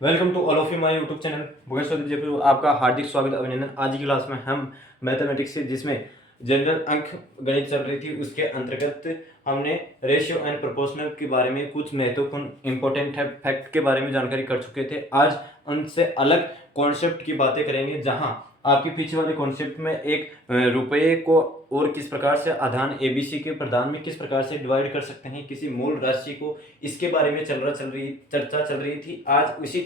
Welcome to all of you my YouTube channel Bhupesh Chaudhary Jaipur. आपका हार्दिक स्वागत अभिनंदन। आज की क्लास में हम मैथमेटिक्स से जिसमें जनरल अंक गणित चल रही थी उसके अंतर्गत हमने रेशियो एंड प्रोपोर्शनल के बारे में कुछ महत्वपूर्ण इंपॉर्टेंट फैक्ट के बारे में जानकारी कर चुके थे। आज उनसे अलग कॉन्सेप्ट की बातें करेंगे, जहां आपके पीछे वाले कॉन्सेप्ट में एक रुपये को और किस प्रकार से आधान एबीसी के प्रदान में किस प्रकार से डिवाइड कर सकते हैं, किसी मूल राशि को, इसके बारे में चर्चा चल रही थी। आज उसी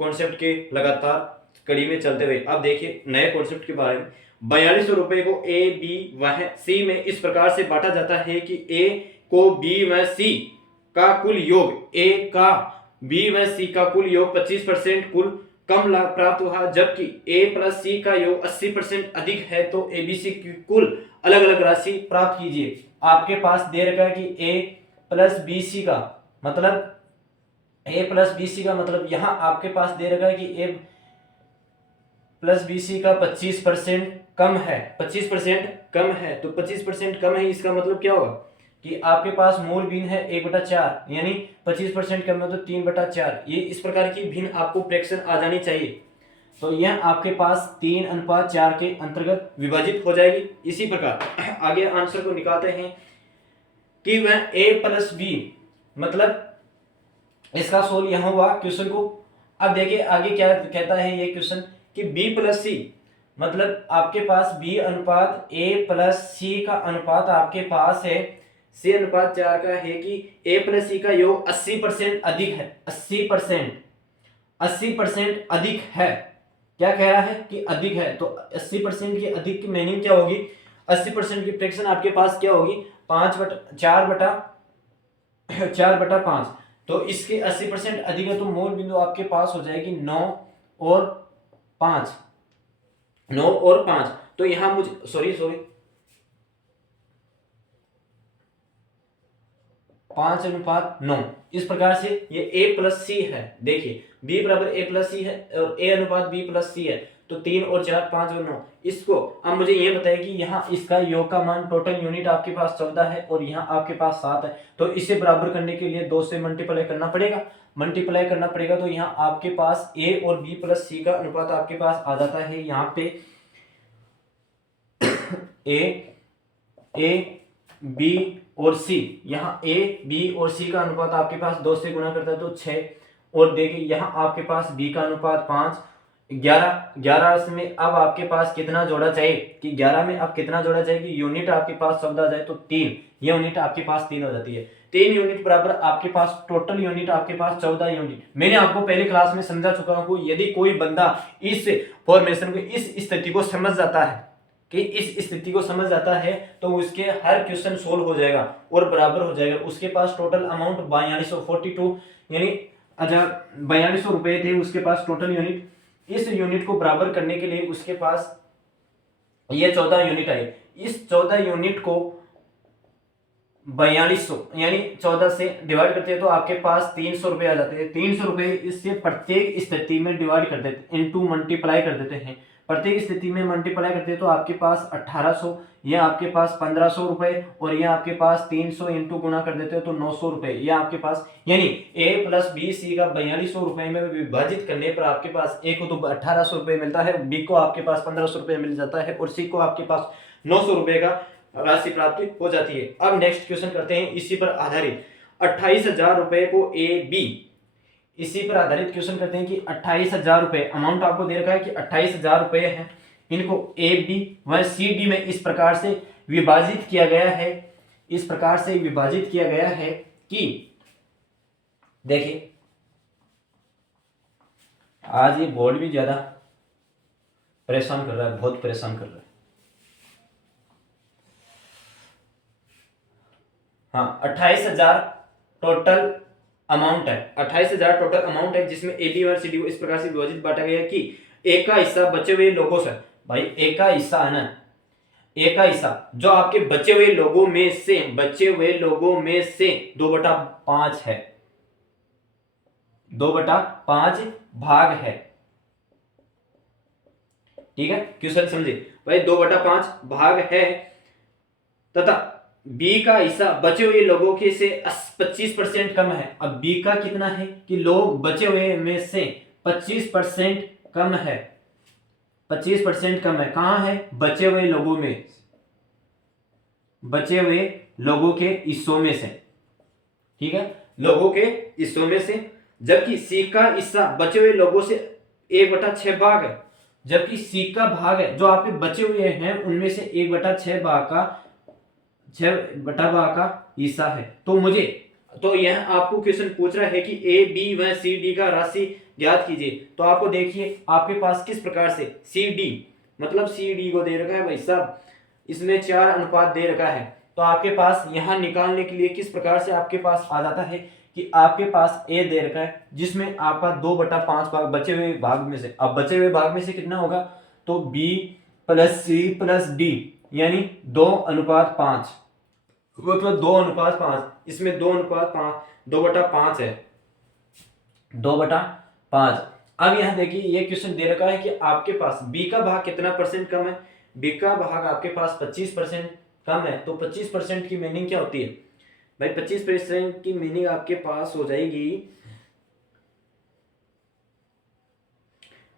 कॉन्सेप्ट के लगातार कड़ी में चलते हुए अब देखिए नए कॉन्सेप्ट के बारे में। 4200 को ए बी व सी में इस प्रकार से बांटा जाता है कि ए को बी व सी का कुल योग, ए का बी व सी का कुल योग 25% कुल कम लाभ प्राप्त हुआ, जबकि ए प्लस सी का योग 80% अधिक है तो एबीसी की कुल अलग अलग राशि प्राप्त कीजिए। आपके पास दे रखा है कि ए प्लस बी सी का मतलब यहां आपके पास दे रखा है कि ए प्लस बी सी का 25% कम है, 25% कम है। तो 25% कम है, इसका मतलब क्या होगा कि आपके पास मूल भिन्न है 1/4, यानी 25% कम है तो 3/4। ये इस प्रकार की भिन्न आपको फ्रैक्शन आ जानी चाहिए। तो यह आपके पास 3:4 के अंतर्गत विभाजित हो जाएगी। इसी प्रकार आगे आंसर को निकालते हैं कि वह a प्लस बी, मतलब इसका सोल यहां हुआ क्वेश्चन को। अब देखिए आगे क्या कहता है ये क्वेश्चन कि b प्लस सी, मतलब आपके पास b अनुपात a प्लस सी का अनुपात आपके पास है C/4 का है कि a प्लस सी का योग 80% अधिक है। 80% अधिक है, क्या कह रहा है कि अधिक है। तो 80% की अधिक की मीनिंग क्या होगी? 80% की फ्रैक्शन आपके पास क्या होगी? 4/5। तो इसके 80% अधिक है तो मूल बिंदु आपके पास हो जाएगी 9 और 5। 9 और 5। तो यहां मुझे सॉरी 5:9। इस प्रकार से ये a प्लस सी है। देखिए b बराबर a प्लस सी है और a अनुपात b प्लस सी है, तो 3 और 4 5 और 9। इसको अब मुझे ये बताइए कि यहाँ इसका योग का मान टोटल यूनिट आपके पास 14 है और यहाँ आपके पास 7 है। तो इसे बराबर करने के लिए 2 से मल्टीप्लाई करना पड़ेगा। तो यहाँ आपके पास a और b प्लस सी का अनुपात आपके पास आ जाता है यहाँ पे a b और सी। यहाँ a b और c का अनुपात आपके पास 2 से गुणा करता है तो 6। और देखिए यहाँ आपके पास b का अनुपात 5, 11 में अब आपके पास कितना जोड़ा चाहिए कि 11 में अब कितना जोड़ा चाहिए कि यूनिट आपके पास शब्द आ जाए तो 3। ये यूनिट आपके पास 3 हो जाती है। 3 यूनिट बराबर आपके पास टोटल यूनिट आपके पास 14 यूनिट। मैंने आपको पहले क्लास में समझा चुका हूं, यदि कोई बंदा इस फॉर्मेशन को, इस स्थिति को समझ जाता है तो उसके हर क्वेश्चन सोल्व हो जाएगा और बराबर हो जाएगा। उसके पास टोटल अमाउंट 4242 यानी 4200 रुपए थे उसके पास टोटल यूनिट। इस यूनिट को बराबर करने के लिए उसके पास ये 14 यूनिट आई। इस 14 यूनिट को 4200 यानी 14 से डिवाइड करते हैं तो आपके पास 300 रुपए आ जाते हैं। 300 रुपए इससे प्रत्येक स्थिति में डिवाइड कर देते, इनटू मल्टीप्लाई कर देते हैं। प्रत्येक स्थिति में मल्टीप्लाई करते हैं तो आपके पास 1800, यह आपके पास 1500 रुपए और यह आपके पास 300 इंटू गुणा कर देते हो तो 900 रुपए। यह आपके पास यानी a प्लस बी सी का 4200 रुपए में विभाजित करने पर आपके पास a को तो 1800 रुपए मिलता है, b को आपके पास 1500 रुपए मिल जाता है और c को आपके पास 900 रुपए का राशि प्राप्ति हो जाती है। अब नेक्स्ट क्वेश्चन करते हैं इसी पर आधारित 28,000 रुपए को ए बी, इसी पर आधारित क्वेश्चन करते हैं कि 28,000 रुपए अमाउंट आपको दे रखा है कि 28,000 रुपए है, इनको ए बी व सी डी में इस प्रकार से विभाजित किया गया है कि देखिए आज ये बोर्ड भी ज्यादा परेशान कर रहा है, बहुत परेशान कर रहा है। हाँ 28,000 टोटल अमाउंट है। 28,000 टोटल अमाउंट है जिसमें ए बी और सी डी को इस प्रकार से विभाजित बांटा गया है कि एक का हिस्सा बचे हुए लोगों से, भाई एक का हिस्सा है ना, एक का हिस्सा जो आपके बचे हुए लोगों में से 2/5 है, 2/5 भाग है। ठीक है क्वेश्चन समझे भाई, 2/5 भाग है तथा बी का हिस्सा बचे हुए लोगों के से 25% कम है। अब बी का कितना है कि लोग बचे हुए में से 25% कम है, 25% कम है। कहां है? बचे हुए लोगों में, बचे हुए लोगों के हिस्सों में से, ठीक है, लोगों के हिस्सों में से। जबकि सी का हिस्सा बचे हुए लोगों से 1/6 भाग है, जबकि सी का भाग है जो आपके बचे हुए हैं उनमें से 1/6 भाग का 6 भाग का हिस्सा है। तो यह आपको क्वेश्चन पूछ रहा है कि ए बी व सी डी का राशि ज्ञात कीजिए। तो आपको देखिए आपके पास किस प्रकार से सी डी, मतलब सी डी को दे रखा है भाई साहब, इसमें 4 अनुपात दे रखा है। तो आपके पास यहां निकालने के लिए किस प्रकार से आपके पास आ जाता है कि आपके पास ए दे रखा है जिसमें आपका 2/5 भाग बचे हुए भाग में से, अब बचे हुए भाग में से कितना होगा? तो B plus C plus D, यानी 2:5, मतलब 2:5, इसमें 2:5, 2/5 है, 2/5। अब यहां देखिए ये क्वेश्चन दे रखा है कि आपके पास बी का भाग कितना परसेंट कम है? बी का भाग आपके पास 25% कम है। तो 25% की मीनिंग क्या होती है भाई? 25% की मीनिंग आपके पास हो जाएगी,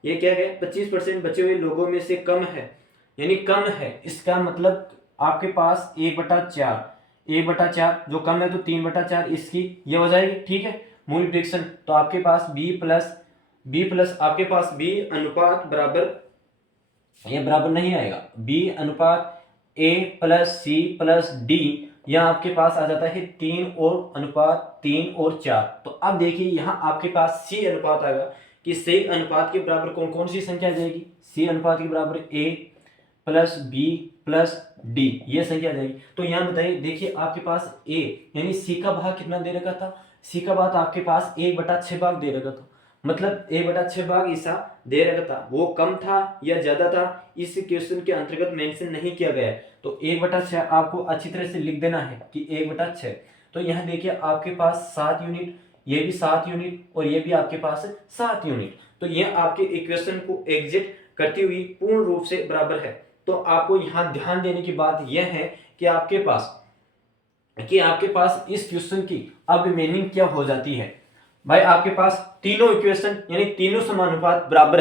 ये क्या है? 25% बचे हुए लोगों में से कम है, यानी कम है, इसका मतलब आपके पास 1/4, 1/4 जो कम है तो 3/4 इसकी ये हो जाएगी, ठीक है, मल्टीप्लिकेशन। तो आपके पास बी प्लस आपके पास बी अनुपात बराबर, ये बराबर नहीं आएगा, बी अनुपात ए प्लस सी प्लस डी, यहां आपके पास आ जाता है 3 और अनुपात 3 और 4। तो अब देखिए यहां आपके पास सी अनुपात आएगा कि सी अनुपात के बराबर कौन कौन सी संख्या आ जाएगी? सी अनुपात के बराबर ए प्लस बी प्लस डी, ये संख्या आ जाएगी। तो यहां बताइए, देखिए आपके पास ए यानी सी का भाग कितना दे रखा था? सी का भाग आपके पास 1/6 भाग दे रखा था, मतलब 1/6 भाग हिस्सा दे रखा था। वो कम था या ज्यादा था इस क्वेश्चन के अंतर्गत मेंशन नहीं किया गया है। तो 1/6 आपको अच्छी तरह से लिख देना है कि 1/6। तो यहाँ देखिए आपके पास 7 यूनिट, ये भी 7 यूनिट और ये भी आपके पास 7 यूनिट। तो ये आपके इक्वेशन को एग्जिट करती हुई पूर्ण रूप से बराबर है। तो आपको यहाँ ध्यान देने की बात यह है कि आपके पास इस क्वेश्चन की अब मीनिंग क्या हो जाती है भाई? आपके पास तीनों इक्वेशन यानी तीनों समानुपात बराबर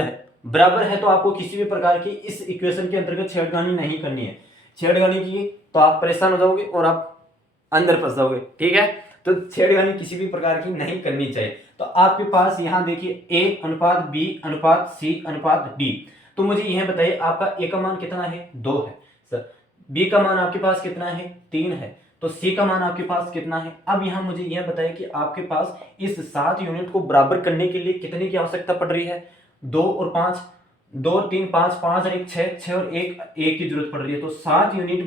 है तो आपको किसी भी प्रकार की इस इक्वेशन के अंतर्गत छेड़खानी नहीं करनी है। छेड़खानी की तो आप परेशान हो जाओगे और आप अंदर फंस जाओगे, ठीक है। तो छेड़खानी किसी भी प्रकार की नहीं करनी चाहिए। तो आपके पास यहाँ देखिए ए अनुपात बी अनुपात सी अनुपात डी। तो मुझे यह बताइए आपका ए का मान कितना है? 2 है सर। बी का मान आपके पास कितना है? 3 है। तो सी का मान आपके पास कितना है? अब यहाँ मुझे यह बताइए कि आपके पास इस 7 यूनिट को बराबर करने के लिए कितने की आवश्यकता पड़ रही है? 2 और 5, 2 3 5, 5 और 1 6, 6 और 1 की जरूरत पड़ रही है। तो 7 यूनिट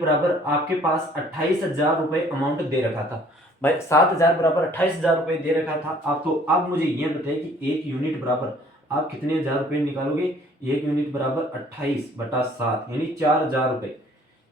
बराबर आपके पास 28,000 रुपए अमाउंट दे रखा था भाई। 7,000 बराबर 28,000 रुपए दे रखा था आप। तो अब मुझे यह बताइए कि 1 यूनिट बराबर आप कितने हजार रुपए निकालोगे? 1 यूनिट बराबर 28/7 यानी 4,000 रुपए।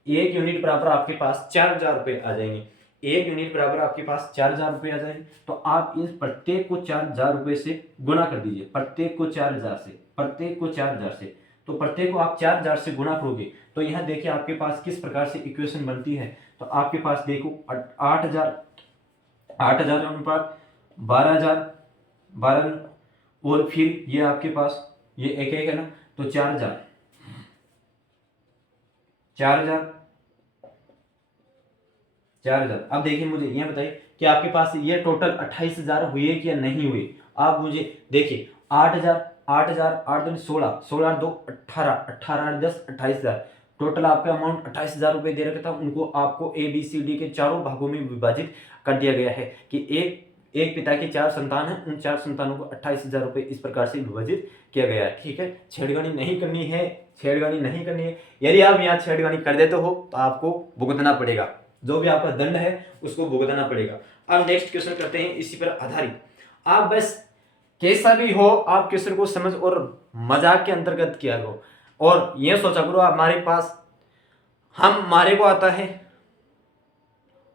1 यूनिट बराबर आपके पास 4,000 रुपए आ जाएंगे। 1 यूनिट बराबर आपके पास 4,000 रुपए आ जाएंगे। तो आप इस प्रत्येक को 4,000 रुपए से गुणा कर दीजिए, प्रत्येक को 4,000 से, प्रत्येक को 4,000 से। तो प्रत्येक को आप 4,000 से गुणा करोगे तो यहाँ देखिए आपके पास किस प्रकार से इक्वेशन बनती है। तो आपके पास देखो 8,000 अनुपात 12,000, 12 और फिर ये आपके पास ये एक है ना, तो 4,000, 4,000, 4,000। अब देखिए मुझे ये बताइए कि आपके पास ये टोटल 28,000 हुए कि या नहीं हुए? आप मुझे देखिए 8,000, 8,000, 8 दूनी 16, 16 2 18, 18 8 10 28,000, टोटल आपका अमाउंट 28,000 रुपए दे रखा था। उनको आपको ए बी सी डी के चारों भागों में विभाजित कर दिया गया है कि एक पिता के 4 संतान हैं, उन 4 संतानों को 28,000 रुपए इस प्रकार से विभाजित किया गया है, ठीक है। छेड़खानी नहीं करनी है, छेड़खानी नहीं करनी है। यदि आप यहाँ छेड़खानी कर देते हो तो आपको भुगतना पड़ेगा, जो भी आपका दंड है उसको भुगतना पड़ेगा। अब नेक्स्ट क्वेश्चन करते हैं इसी पर आधारित। आप बस कैसा भी हो आप क्वेश्चन को समझ और मजाक के अंतर्गत किया करो और यह सोचा करो हमारे पास हमारे को आता है,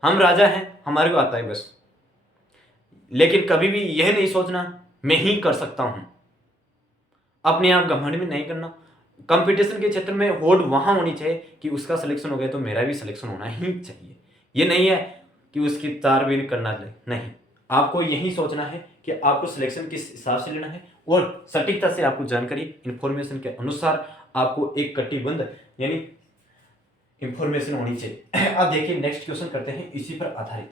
हम राजा हैं, हमारे को आता है बस। लेकिन कभी भी यह नहीं सोचना मैं ही कर सकता हूं। अपने आप घमंड में नहीं करना। कंपटीशन के क्षेत्र में होड़ वहां होनी चाहिए कि उसका सिलेक्शन हो गया तो मेरा भी सिलेक्शन होना ही चाहिए। ये नहीं है कि उसकी तारबीन करना ले, नहीं, आपको यही सोचना है कि आपको सिलेक्शन किस हिसाब से लेना है और सटीकता से आपको जानकारी इंफॉर्मेशन के अनुसार आपको एक कटिबंध यानी इंफॉर्मेशन होनी चाहिए। अब देखिए नेक्स्ट क्वेश्चन करते हैं इसी पर आधारित।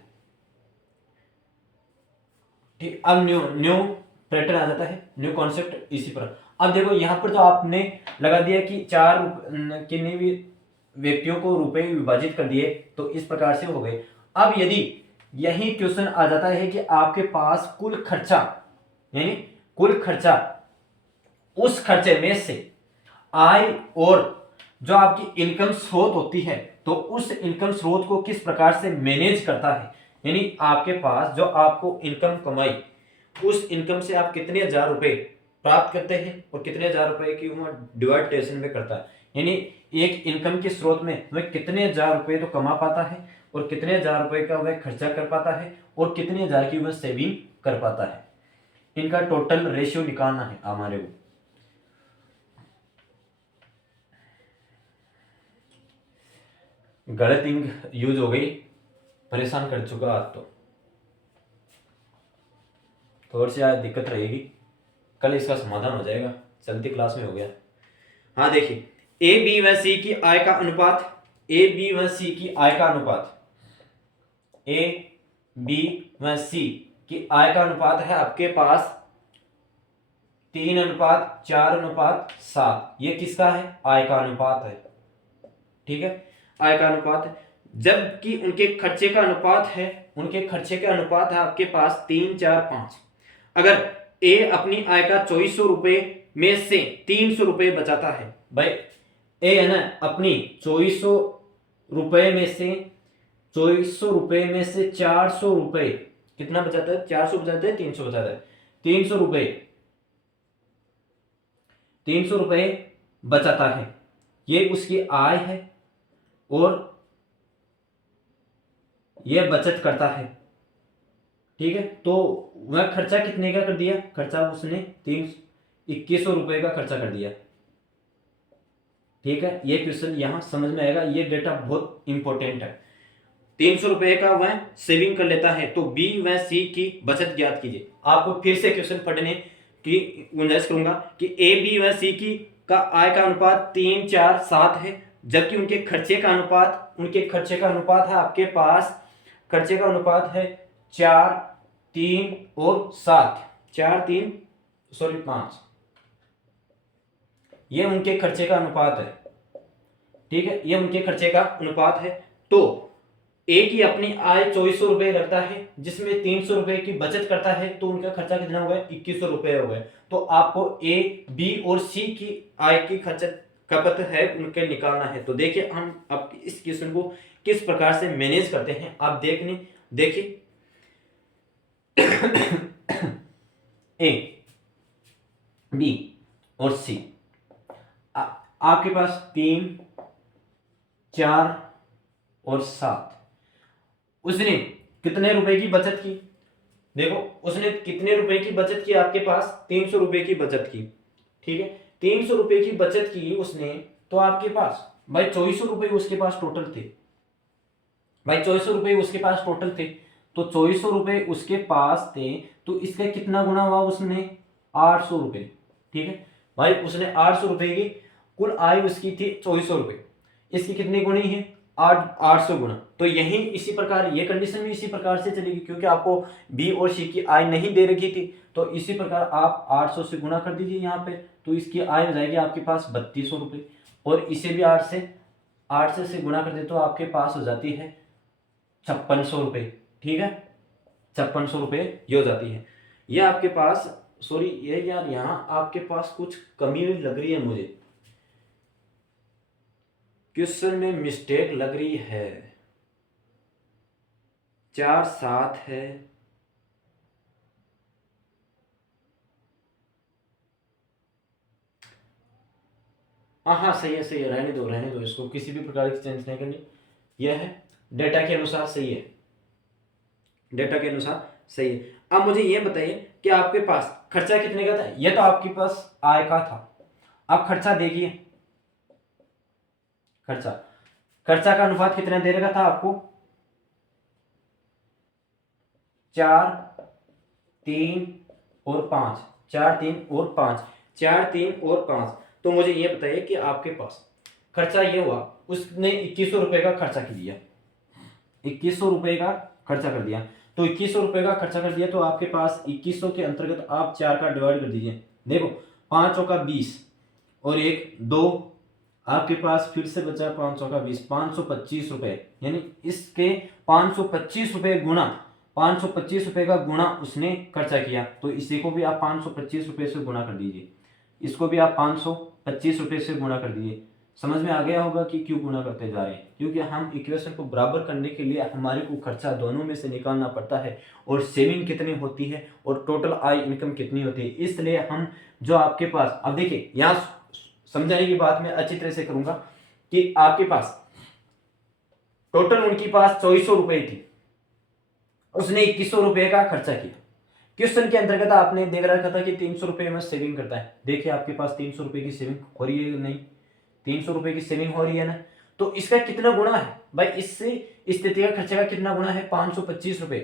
ठीक, अब न्यू पैटर्न आ जाता है, न्यू कॉन्सेप्ट इसी पर। अब देखो यहाँ पर तो आपने लगा दिया कि चार किन्हीं भी व्यक्तियों को रुपए विभाजित कर दिए तो इस प्रकार से हो गए। अब यदि यही क्वेश्चन आ जाता है कि आपके पास कुल खर्चा यानी कुल खर्चा, उस खर्चे में से आय और जो आपकी इनकम स्रोत होती है तो उस इनकम स्रोत को किस प्रकार से मैनेज करता है, यानी आपके पास जो आपको इनकम कमाई, उस इनकम से आप कितने हजार रुपए प्राप्त करते हैं और कितने हजार रुपए की वह डिवाइडेशन में करता है, यानी एक इनकम के स्रोत में वह कितने हजार रुपए तो कमा पाता है और कितने हजार रुपए का वह खर्चा कर पाता है और कितने हजार की वह सेविंग कर पाता है। इनका टोटल रेशियो निकालना है हमारे को। गलत इंक यूज हो गई, परेशान कर चुका आज तो थोड़ी सी आज दिक्कत रहेगी, कल इसका समाधान हो जाएगा, चलती क्लास में हो गया। हाँ देखिए, ए बी व सी की आय का अनुपात, ए बी व सी की आय का अनुपात, ए बी व सी की आय का अनुपात है आपके पास 3:4:7। ये किसका है? आय का अनुपात है, ठीक है, आय का अनुपात है। जबकि उनके खर्चे का अनुपात है, उनके खर्चे का अनुपात है आपके पास 3:4:5। अगर ए अपनी आय का 2400 रुपए में से 300 रुपए बचाता है, भाई ए है ना अपनी 2400 रुपए में से 2400 रुपए में से 400 रुपए कितना बचाता है? 400 बचाता है, 300 बचाता है, 300 रुपए, 300 रुपए बचाता है, ये उसकी आय है और यह बचत करता है, ठीक है। तो वह खर्चा कितने का कर दिया? खर्चा उसने 2100 रुपए का खर्चा कर दिया, ठीक है। ये क्वेश्चन यहां समझ में आएगा, ये डेटा बहुत इंपॉर्टेंट है। 300 रुपए का वह सेविंग कर लेता है, तो बी व सी की बचत ज्ञात कीजिए। आपको फिर से क्वेश्चन पढ़ने की गुंजाइश करूंगा कि ए बी व सी की का आय का अनुपात 3:4:7 है, जबकि उनके खर्चे का अनुपात है आपके पास, खर्चे का अनुपात है 4, 3 और 7, 5। ये उनके खर्चे का अनुपात है, ठीक है, ये उनके खर्चे का अनुपात है। तो ए की अपनी आय 2400 रुपए रखता है, जिसमें 300 रुपए की बचत करता है, तो उनका खर्चा कितना हो गया? 2100 रुपए हो गए। तो आपको ए, बी और सी की आय की खपत है उनके निकालना है। तो देखिए हम अब इस क्वेश्चन को किस प्रकार से मैनेज करते हैं, आप देखिए ए, बी और सी, आपके पास 3, 4 और 7। उसने कितने रुपए की बचत की? देखो उसने कितने रुपए की बचत की? आपके पास 300 रुपए की बचत की, ठीक है, 300 रुपए की बचत की उसने, तो आपके पास भाई 2400 रुपए उसके पास टोटल थे, भाई 2400 रुपए उसके पास टोटल थे, तो 2400 रुपए उसके पास थे, तो इसका कितना गुना हुआ? उसने 800 रुपए, ठीक है भाई, उसने 800 रुपए की कुल आय उसकी थी 2400 रुपए, इसकी कितनी गुनी है? 800 गुना। तो यही इसी प्रकार ये कंडीशन भी इसी प्रकार से चलेगी, क्योंकि आपको बी और सी की आय नहीं दे रखी थी, तो इसी प्रकार आप 800 से गुना कर दीजिए यहाँ पे, तो इसकी आय हो जाएगी आपके पास 3200 रुपये, और इसे भी 8 से गुना कर दे तो आपके पास हो जाती है 5600 रुपये, ठीक है, 5600 रुपये ये हो जाती है। ये आपके पास, सॉरी ये यार यहाँ आपके पास कुछ कमी लग रही है, मुझे क्वेश्चन में मिस्टेक लग रही है, 4:7 है, हाँ सही है, रहने दो इसको, किसी भी प्रकार की चेंज नहीं करनी, यह है डेटा के अनुसार सही है, डेटा के अनुसार सही है। अब मुझे यह बताइए कि आपके पास खर्चा कितने का था? यह तो आपके पास आय का था, अब खर्चा देखिए, खर्चा, खर्चा का अनुपात कितना दे रखा था आपको, 4 3 और 5, 4 3 और 5, 4 3 और 5। तो मुझे ये बताइए कि आपके पास खर्चा ये हुआ, उसने 2100 रुपये का खर्चा कर दिया, 2100 रुपये का खर्चा कर दिया। तो 2100 रुपये का खर्चा कर दिया, तो आपके पास 2100 के अंतर्गत आप 4 का डिवाइड कर दीजिए। देखो 5 का 20 और 1 2, आपके पास फिर से बचा 500 का 20, 525 रुपये, यानी इसके 525 रुपये गुणा 525 रुपये का गुणा उसने खर्चा किया। तो इसी को भी आप 525 रुपये से गुणा कर दीजिए, इसको भी आप 525 रुपये से गुणा कर दीजिए। समझ में आ गया होगा कि क्यों गुणा करते जा रहे हैं, क्योंकि हम इक्वेशन को बराबर करने के लिए हमारे को खर्चा दोनों में से निकालना पड़ता है, और सेविंग कितनी होती है और टोटल आय इनकम कितनी होती है। इसलिए हम जो आपके पास, अब देखिए यहाँ समझाने की बात मैं अच्छी तरह से करूंगा कि आपके पास टोटल उनके पास 2400 रुपए थी, उसने 2100 रुपए का खर्चा किया। क्वेश्चन के अंतर्गत आपने देख रखा था कि 300 रुपए में सेविंग करता है। देखिए आपके पास 300 रुपए की सेविंग हो रही है नहीं, 300 रुपए की सेविंग हो रही है ना, तो इसका कितना गुना है भाई, इससे स्थिति का खर्चे का कितना गुना है, 525 रुपए,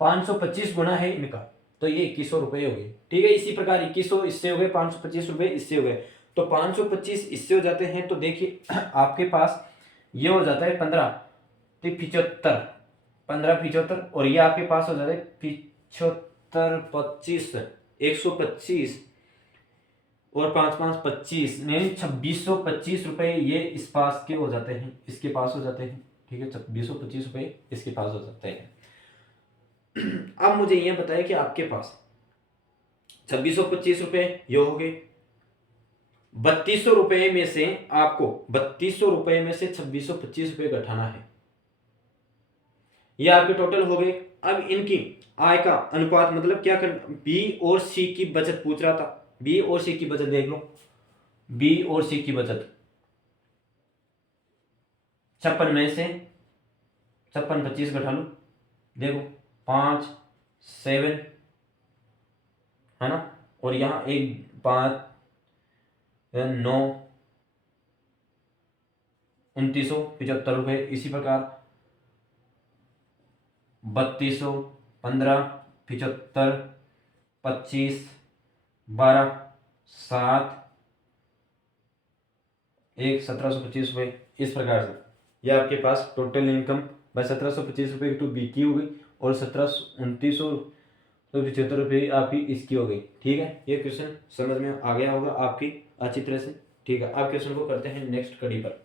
525 गुना है इनका, तो ये 2100 रुपए हो गए। ठीक है, इसी प्रकार 2100 इससे हो गए, 525 रुपए इससे हो गए, तो 525 इससे हो जाते हैं। तो देखिए आपके पास ये हो जाता है 15 75, 15 75, और ये आपके पास हो जाता है 75 25 125 और 5 5 25, यानी 2625 रुपए ये इस पास के हो जाते हैं, इसके पास हो जाते हैं। ठीक है, 2625 रुपए इसके पास हो जाते हैं। अब मुझे ये बताया कि आपके पास 2625 रुपए ये हो गए, 3200 रुपए में से आपको 3200 रुपए में से 2625 रुपए घटाना है, ये आपके टोटल हो गए। अब इनकी आय का अनुपात मतलब क्या कर, बी और सी की बचत पूछ रहा था, बी और सी की बचत देख लो, बी और सी की बचत 56 में से 56 25 घटा लो, देखो 5 7 है ना, और यहां 1 5 9 2975 रुपए। इसी प्रकार 3200 15 75 25 12 7 1 1725 रुपये। इस प्रकार से यह आपके पास टोटल इनकम बाय 1725 रुपये की तो बी की हो गई, और 2975 रुपये आपकी इसकी हो गई। ठीक है, ये क्वेश्चन समझ में आ गया होगा आपकी अच्छी तरह से। ठीक है, आप क्वेश्चन को करते हैं नेक्स्ट कड़ी पर।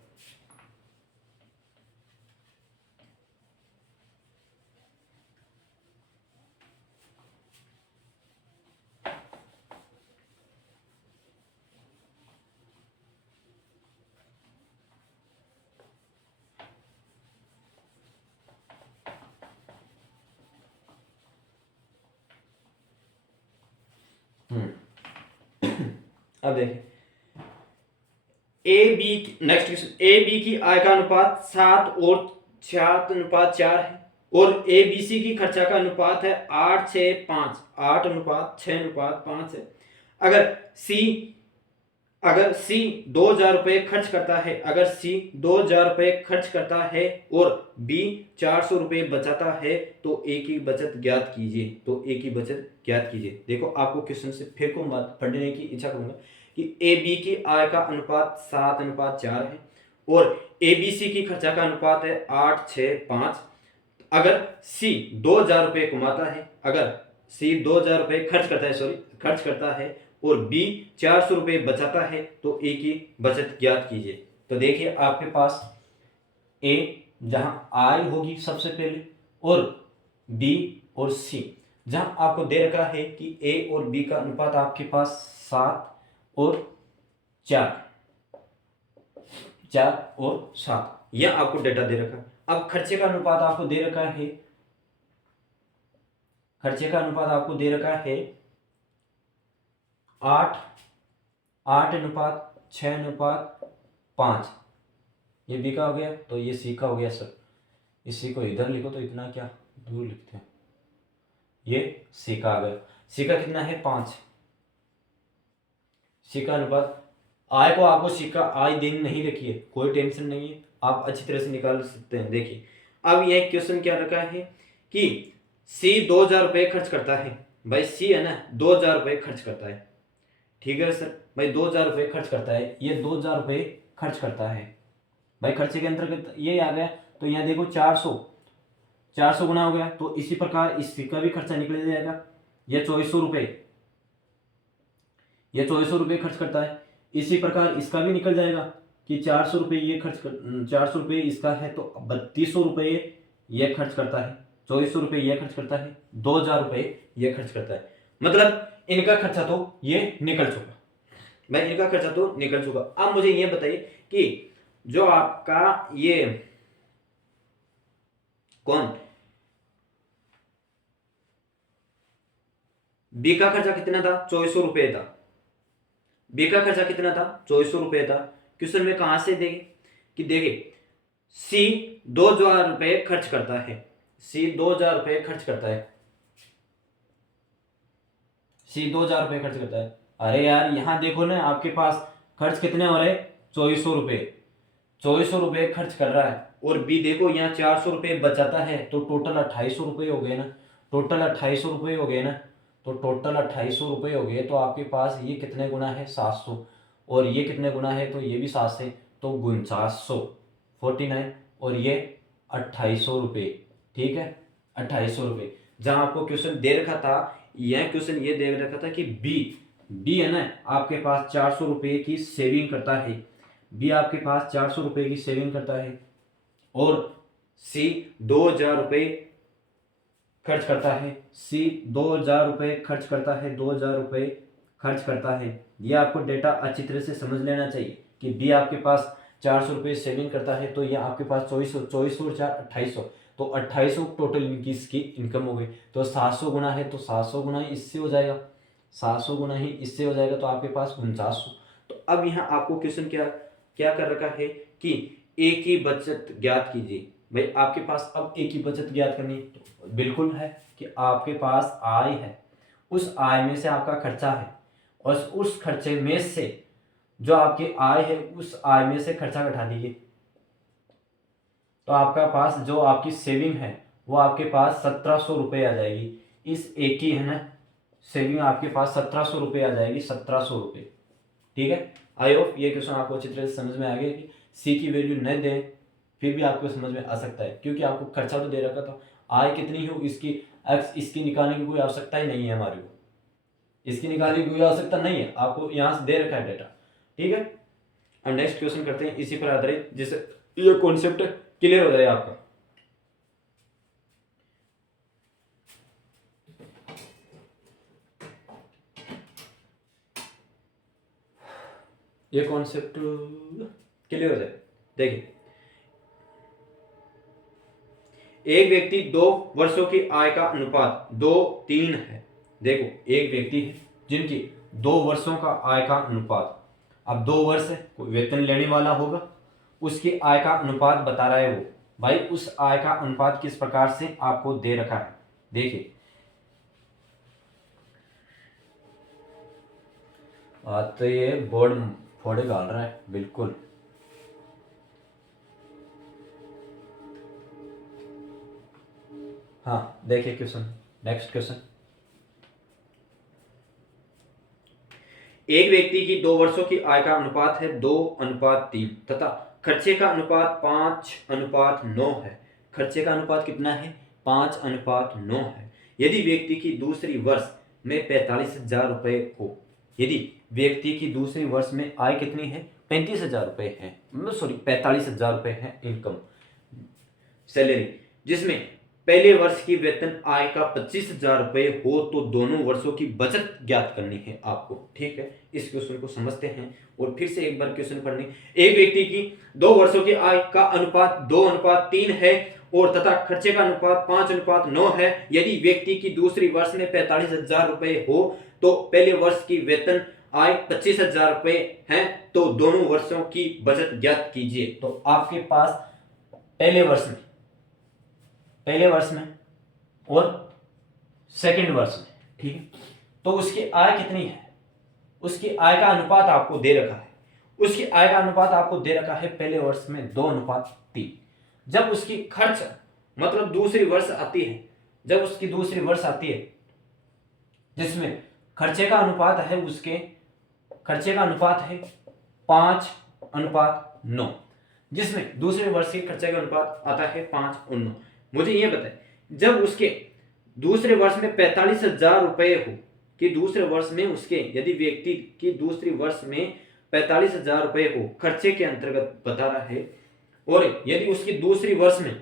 अब देखिए A B, next question, A B की आय का अनुपात 7 और 7:4 है, और ए बी सी की खर्चा का अनुपात है 8:6:5, 8:6:5 है। अगर सी 2000 रुपये खर्च करता है, अगर सी 2000 रुपये खर्च करता है और बी 400 रुपये बचाता है, तो ए की बचत ज्ञात कीजिए, तो ए की बचत ज्ञात कीजिए। देखो आपको क्वेश्चन से फिर को बात पढ़ने की इच्छा करूंगा कि ए बी की आय का अनुपात 7:4 है, और ए बी सी की खर्चा का अनुपात है 8:6:5। अगर सी 2000 रुपये कमाता है, अगर सी 2000 रुपये खर्च करता है और बी 400 रुपये बचाता है, तो ए की बचत ज्ञात कीजिए। तो देखिए आपके पास ए जहां आय होगी सबसे पहले, और बी और सी जहां आपको दे रखा है कि ए और बी का अनुपात आपके पास 7 और 4 यह आपको डेटा दे रखा है। अब खर्चे का अनुपात आपको दे रखा है, खर्चे का अनुपात आपको दे रखा है 8 8:6:5। ये बी का हो गया, तो ये सी का हो गया। सर इसी को इधर लिखो, तो इतना क्या दूर लिखते हैं, ये सी का आ गया। सी का कितना है 5, सी का अनुपात आय को आपको सिक्का आय दिन नहीं रखी है, कोई टेंशन नहीं है, आप अच्छी तरह से निकाल सकते हैं। देखिए अब यह क्वेश्चन क्या रखा है कि सी 2000 रुपये खर्च करता है। भाई सी है ना 2000 रुपये खर्च करता है, ठीक है सर। भाई 2000 रुपये खर्च करता है, ये 2000 रुपये खर्च करता है। भाई खर्चे के अंतर्गत ये आ गया, तो यहाँ देखो 400 गुना हो गया, तो इसी प्रकार इसका भी खर्चा निकल जाएगा। ये 2400 रुपये, ये 2400 रुपये खर्च करता है। इसी प्रकार इसका भी निकल जाएगा कि 400 रुपये ये 400 रुपये इसका है, तो 3200 रुपये ये खर्च करता है, 2400 रुपये ये खर्च करता है, 2000 रुपये ये खर्च करता है। मतलब इनका खर्चा तो ये निकल चुका। भाई इनका खर्चा तो निकल चुका। अब मुझे ये बताइए कि जो आपका ये कौन बी का खर्चा कितना था? 2400 रुपये था। बी का खर्चा कितना था? 2400 रुपये था। क्वेश्चन में कहां से देंगे कि देखिए सी 2000 रुपये खर्च करता है, सी 2000 रुपये खर्च करता है, सी 2000 रुपये खर्च करता है। अरे यार यहाँ देखो ना, आपके पास खर्च कितने हो रहे? 2400 रुपये, 2400 रुपये खर्च कर रहा है। और बी देखो यहाँ 400 रुपये बचाता है, तो टोटल 2800 रुपये हो गए ना, टोटल 2800 रुपये हो गए ना, तो टोटल 2800 रुपये हो गए। तो आपके पास ये कितने गुना है? 700, और ये कितने गुना है? तो ये भी 7 से, तो 4900 49, और ये 2800 रुपये, ठीक है 2800 रुपये। जहाँ आपको क्वेश्चन दे रखा था, यह क्वेश्चन ये दे रखा था कि बी है ना आपके पास 400 रुपये की सेविंग करता है, बी आपके पास 400 रुपये की सेविंग करता है, और सी 2000 रुपये खर्च करता है, सी 2000 रुपये खर्च करता है, 2000 रुपये खर्च करता है। ये आपको डेटा अच्छी तरह से समझ लेना चाहिए कि बी आपके पास 400 रुपये सेविंग करता है, तो ये आपके पास 2400 और 4 2800, तो 2800 टोटल इनकी इसकी इनकम हो गई। तो 700 गुना है, तो 700 गुना ही इससे हो जाएगा, 700 गुना ही इससे हो जाएगा, तो आपके पास 4900। तो अब यहाँ आपको क्वेश्चन क्या क्या कर रखा है कि ए की बचत ज्ञात कीजिए। भाई आपके पास अब ए की बचत ज्ञात करनी है, तो बिल्कुल है कि आपके पास आय है, उस आय में से आपका खर्चा है, और उस खर्चे में से जो आपकी आय है उस आय में से खर्चा घटा दीजिए, तो आपका पास जो आपकी सेविंग है वो आपके पास 1700 रुपये आ जाएगी। इस ए की है ना सेविंग आपके पास 1700 रुपये आ जाएगी, 1700 रुपये, ठीक है। आई होप ये क्वेश्चन आपको अच्छी तरह से समझ में आ गया कि सी की वैल्यू न दें फिर भी आपको समझ में आ सकता है, क्योंकि आपको खर्चा तो दे रखा था, आय कितनी हो इसकी इसकी निकालने की कोई आवश्यकता ही नहीं है हमारे को, इसकी निकालने की कोई आवश्यकता नहीं है, आपको यहाँ से दे रखा है डेटा, ठीक है। अब नेक्स्ट क्वेश्चन करते हैं इसी पर आधारित, जिससे ये कॉन्सेप्ट क्लियर हो जाए आपका। ये कॉन्सेप्ट क्लियर हो जाए। देखिए एक व्यक्ति 2 वर्षों की आय का अनुपात 2:3 है। देखो एक व्यक्ति है जिनकी 2 वर्षों का आय का अनुपात, अब 2 वर्ष है, कोई वेतन लेने वाला होगा, उसकी आय का अनुपात बता रहा है वो। भाई उस आय का अनुपात किस प्रकार से आपको दे रखा है, देखिए तो ये बोर्ड फोड़े डाल रहा है बिल्कुल। हाँ देखिए क्वेश्चन, नेक्स्ट क्वेश्चन। एक व्यक्ति की 2 वर्षों की आय का अनुपात है 2:3 तथा खर्चे का अनुपात 5:9 है। खर्चे का अनुपात कितना है? 5:9 है। यदि व्यक्ति की दूसरी वर्ष में 45,000 रुपये हो, यदि व्यक्ति की दूसरी वर्ष में आय कितनी है? 35,000 रुपये है, सॉरी 45,000 रुपये है इनकम सैलरी, जिसमें पहले वर्ष की वेतन आय का 25,000 रुपये हो, तो दोनों वर्षों की बचत ज्ञात करनी है आपको, ठीक है। इस क्वेश्चन को समझते हैं और फिर से एक बार क्वेश्चन पढ़ने। एक व्यक्ति की 2 वर्षों की आय का अनुपात 2:3 है और तथा खर्चे का अनुपात 5:9 है। यदि व्यक्ति की दूसरी वर्ष में 45,000 रुपये हो, तो पहले वर्ष की वेतन आय 25,000 रुपये है, तो दोनों वर्षों की बचत ज्ञात कीजिए। तो आपके पास पहले वर्ष में और सेकंड वर्ष में, ठीक है, तो उसकी आय कितनी है, उसकी आय का अनुपात आपको दे रखा है, उसकी आय का अनुपात आपको दे रखा है पहले वर्ष में 2:3। जब उसकी खर्च मतलब दूसरी वर्ष आती है, जब उसकी दूसरी वर्ष आती है जिसमें खर्चे का अनुपात है, उसके खर्चे का अनुपात है 5:9, जिसमें दूसरे वर्ष के खर्चे का अनुपात आता है 5:9। मुझे यह बताए, जब उसके दूसरे वर्ष में 45,000 रुपए हो, कि दूसरे वर्ष में उसके, यदि व्यक्ति की दूसरी वर्ष में 45,000 रुपए हो, खर्चे के अंतर्गत बता रहा है, और यदि उसकी दूसरी वर्ष में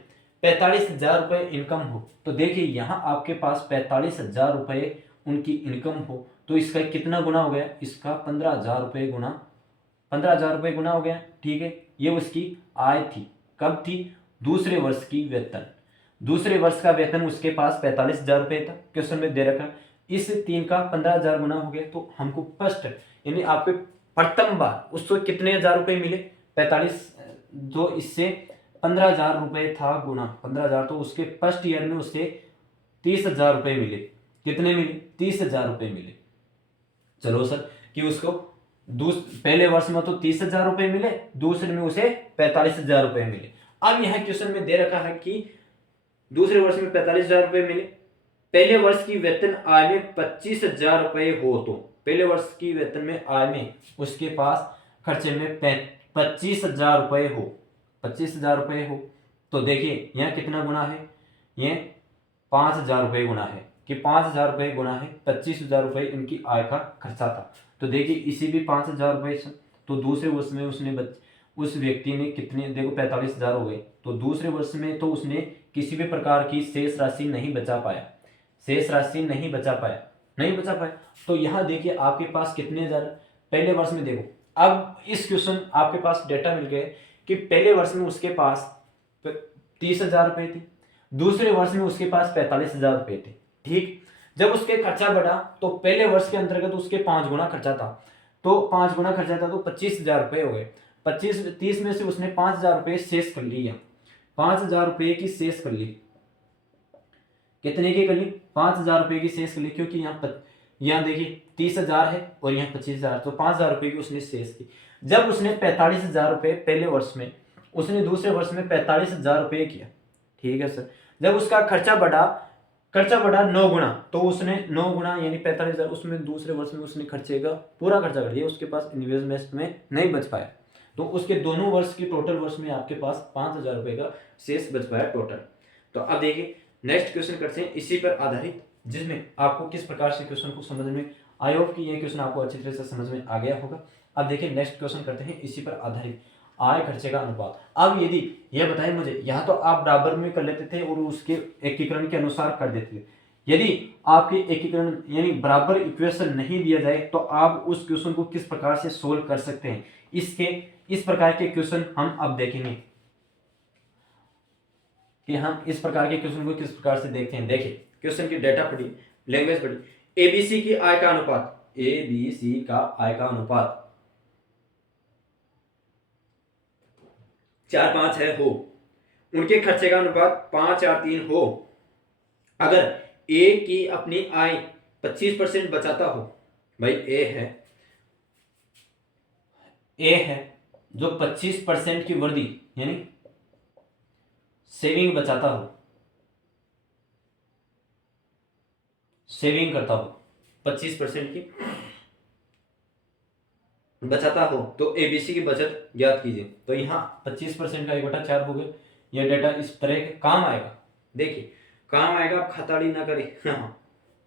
45,000 रुपए इनकम हो, तो देखिए यहां आपके पास 45,000 रुपए उनकी इनकम हो, तो इसका कितना गुना हो गया, इसका 15,000 रुपये गुना 15,000 रुपये गुना हो गया। ठीक है, ये उसकी आय थी। कब थी, दूसरे वर्ष की वेतन। दूसरे वर्ष का वेतन उसके पास 45,000 रुपये था, क्वेश्चन में दे रखा। इस 3 का 15,000 गुना हो गया, तो हमको फर्स्ट यानी आपके प्रथम बार उसको कितने हजार रुपये मिले, 45, जो इससे 15,000 रुपये था गुना 15,000, तो उसके फर्स्ट ईयर में उससे 30,000 रुपये मिले। कितने मिले, 30,000 रुपये मिले। चलो सर कि उसको पहले वर्ष में तो 30,000 रुपये मिले, दूसरे में उसे 45,000 रुपये मिले। अब यह क्वेश्चन में दे रखा है कि दूसरे वर्ष में 45,000 रुपये मिले, पहले वर्ष की वेतन आय में 25,000 रुपये हो, तो पहले वर्ष की वेतन में आय में उसके पास खर्चे में 25,000 रुपये हो, 25,000 रुपये हो, तो देखिए यह कितना गुना है, यह 5,000 रुपये गुना है, कि 5,000 रुपये गुना है 25,000 रुपये इनकी आय का खर्चा था। तो देखिए इसी भी 5,000 रुपये, तो दूसरे वर्ष में उसने उस व्यक्ति ने कितने, देखो 45,000 हो गए, तो दूसरे वर्ष में तो उसने किसी भी प्रकार की शेष राशि नहीं बचा पाया, शेष राशि नहीं बचा पाया। तो यहाँ देखिए आपके पास कितने हजार पहले वर्ष में, देखो अब इस क्वेश्चन आपके पास डेटा मिल गए कि पहले वर्ष में उसके पास 30,000 रुपये थे, दूसरे वर्ष में उसके पास 45,000 रुपये थे। ठीक, जब उसके खर्चा बढ़ा तो पहले वर्ष के अंतर्गत उसके 5 गुना खर्चा था, तो 5 गुना खर्चा था तो 25,000 रुपये हो गए। 30 में से उसने 5,000 रुपये शेष कर लिया, 5,000 रुपये की शेष कर ली। कितने की कर ली, 5,000 रुपये की शेष कर ली, क्योंकि यहाँ देखिए 30,000 है और यहाँ 25,000, तो 5,000 रुपये की उसने शेष की। जब उसने 45,000 रुपये पहले वर्ष में, उसने दूसरे वर्ष में 45,000 रुपये किया। ठीक है सर, जब उसका खर्चा बढ़ा 9 गुना, तो उसने 9 गुना यानी 45,000, उसमें दूसरे वर्ष में उसने खर्चे का पूरा खर्चा कर दिया, उसके पास इन्वेस्टमेंट में नहीं बच पाया, तो उसके दोनों वर्ष की टोटल वर्ष में आपके पास 5,000 रुपये का शेष बच पाया टोटल। तो अब देखिए नेक्स्ट क्वेश्चन करते हैं इसी पर आधारित, जिसमें आपको किस प्रकार से क्वेश्चन को समझ में, आई होप कि ये क्वेश्चन आपको अच्छी तरह से समझ में आ गया होगा। अब देखिए नेक्स्ट क्वेश्चन करते हैं इसी पर आधारित, आय खर्चे का अनुपात। अब यदि यह बताएं मुझे, यहाँ तो आप बराबर में कर लेते थे और उसके एकीकरण के अनुसार कर देते थे। यदि आपके एकीकरण यानी बराबर इक्वेशन नहीं दिया जाए, तो आप उस क्वेश्चन को किस प्रकार से सोल्व कर सकते हैं, इस प्रकार के क्वेश्चन हम अब देखेंगे कि हम इस प्रकार के क्वेश्चन को किस प्रकार से देखते हैं। देखिए क्वेश्चन की डेटा पढ़ी, लैंग्वेज पढ़ी। एबीसी की आय का अनुपात, एबीसी का आय का अनुपात 4:5 है हो, उनके खर्चे का अनुपात 5:3 हो, अगर ए की अपनी आय 25% बचाता हो, भाई ए है जो 25% की वृद्धि यानी सेविंग बचाता हो, सेविंग करता हो 25% की बचाता हो, तो एबीसी की बचत ज्ञात कीजिए। तो यहाँ 25% का 1/4 हो गया। यह डेटा इस तरह के काम आएगा, देखिए काम आएगा। आप खाताड़ी ना करें, हाँ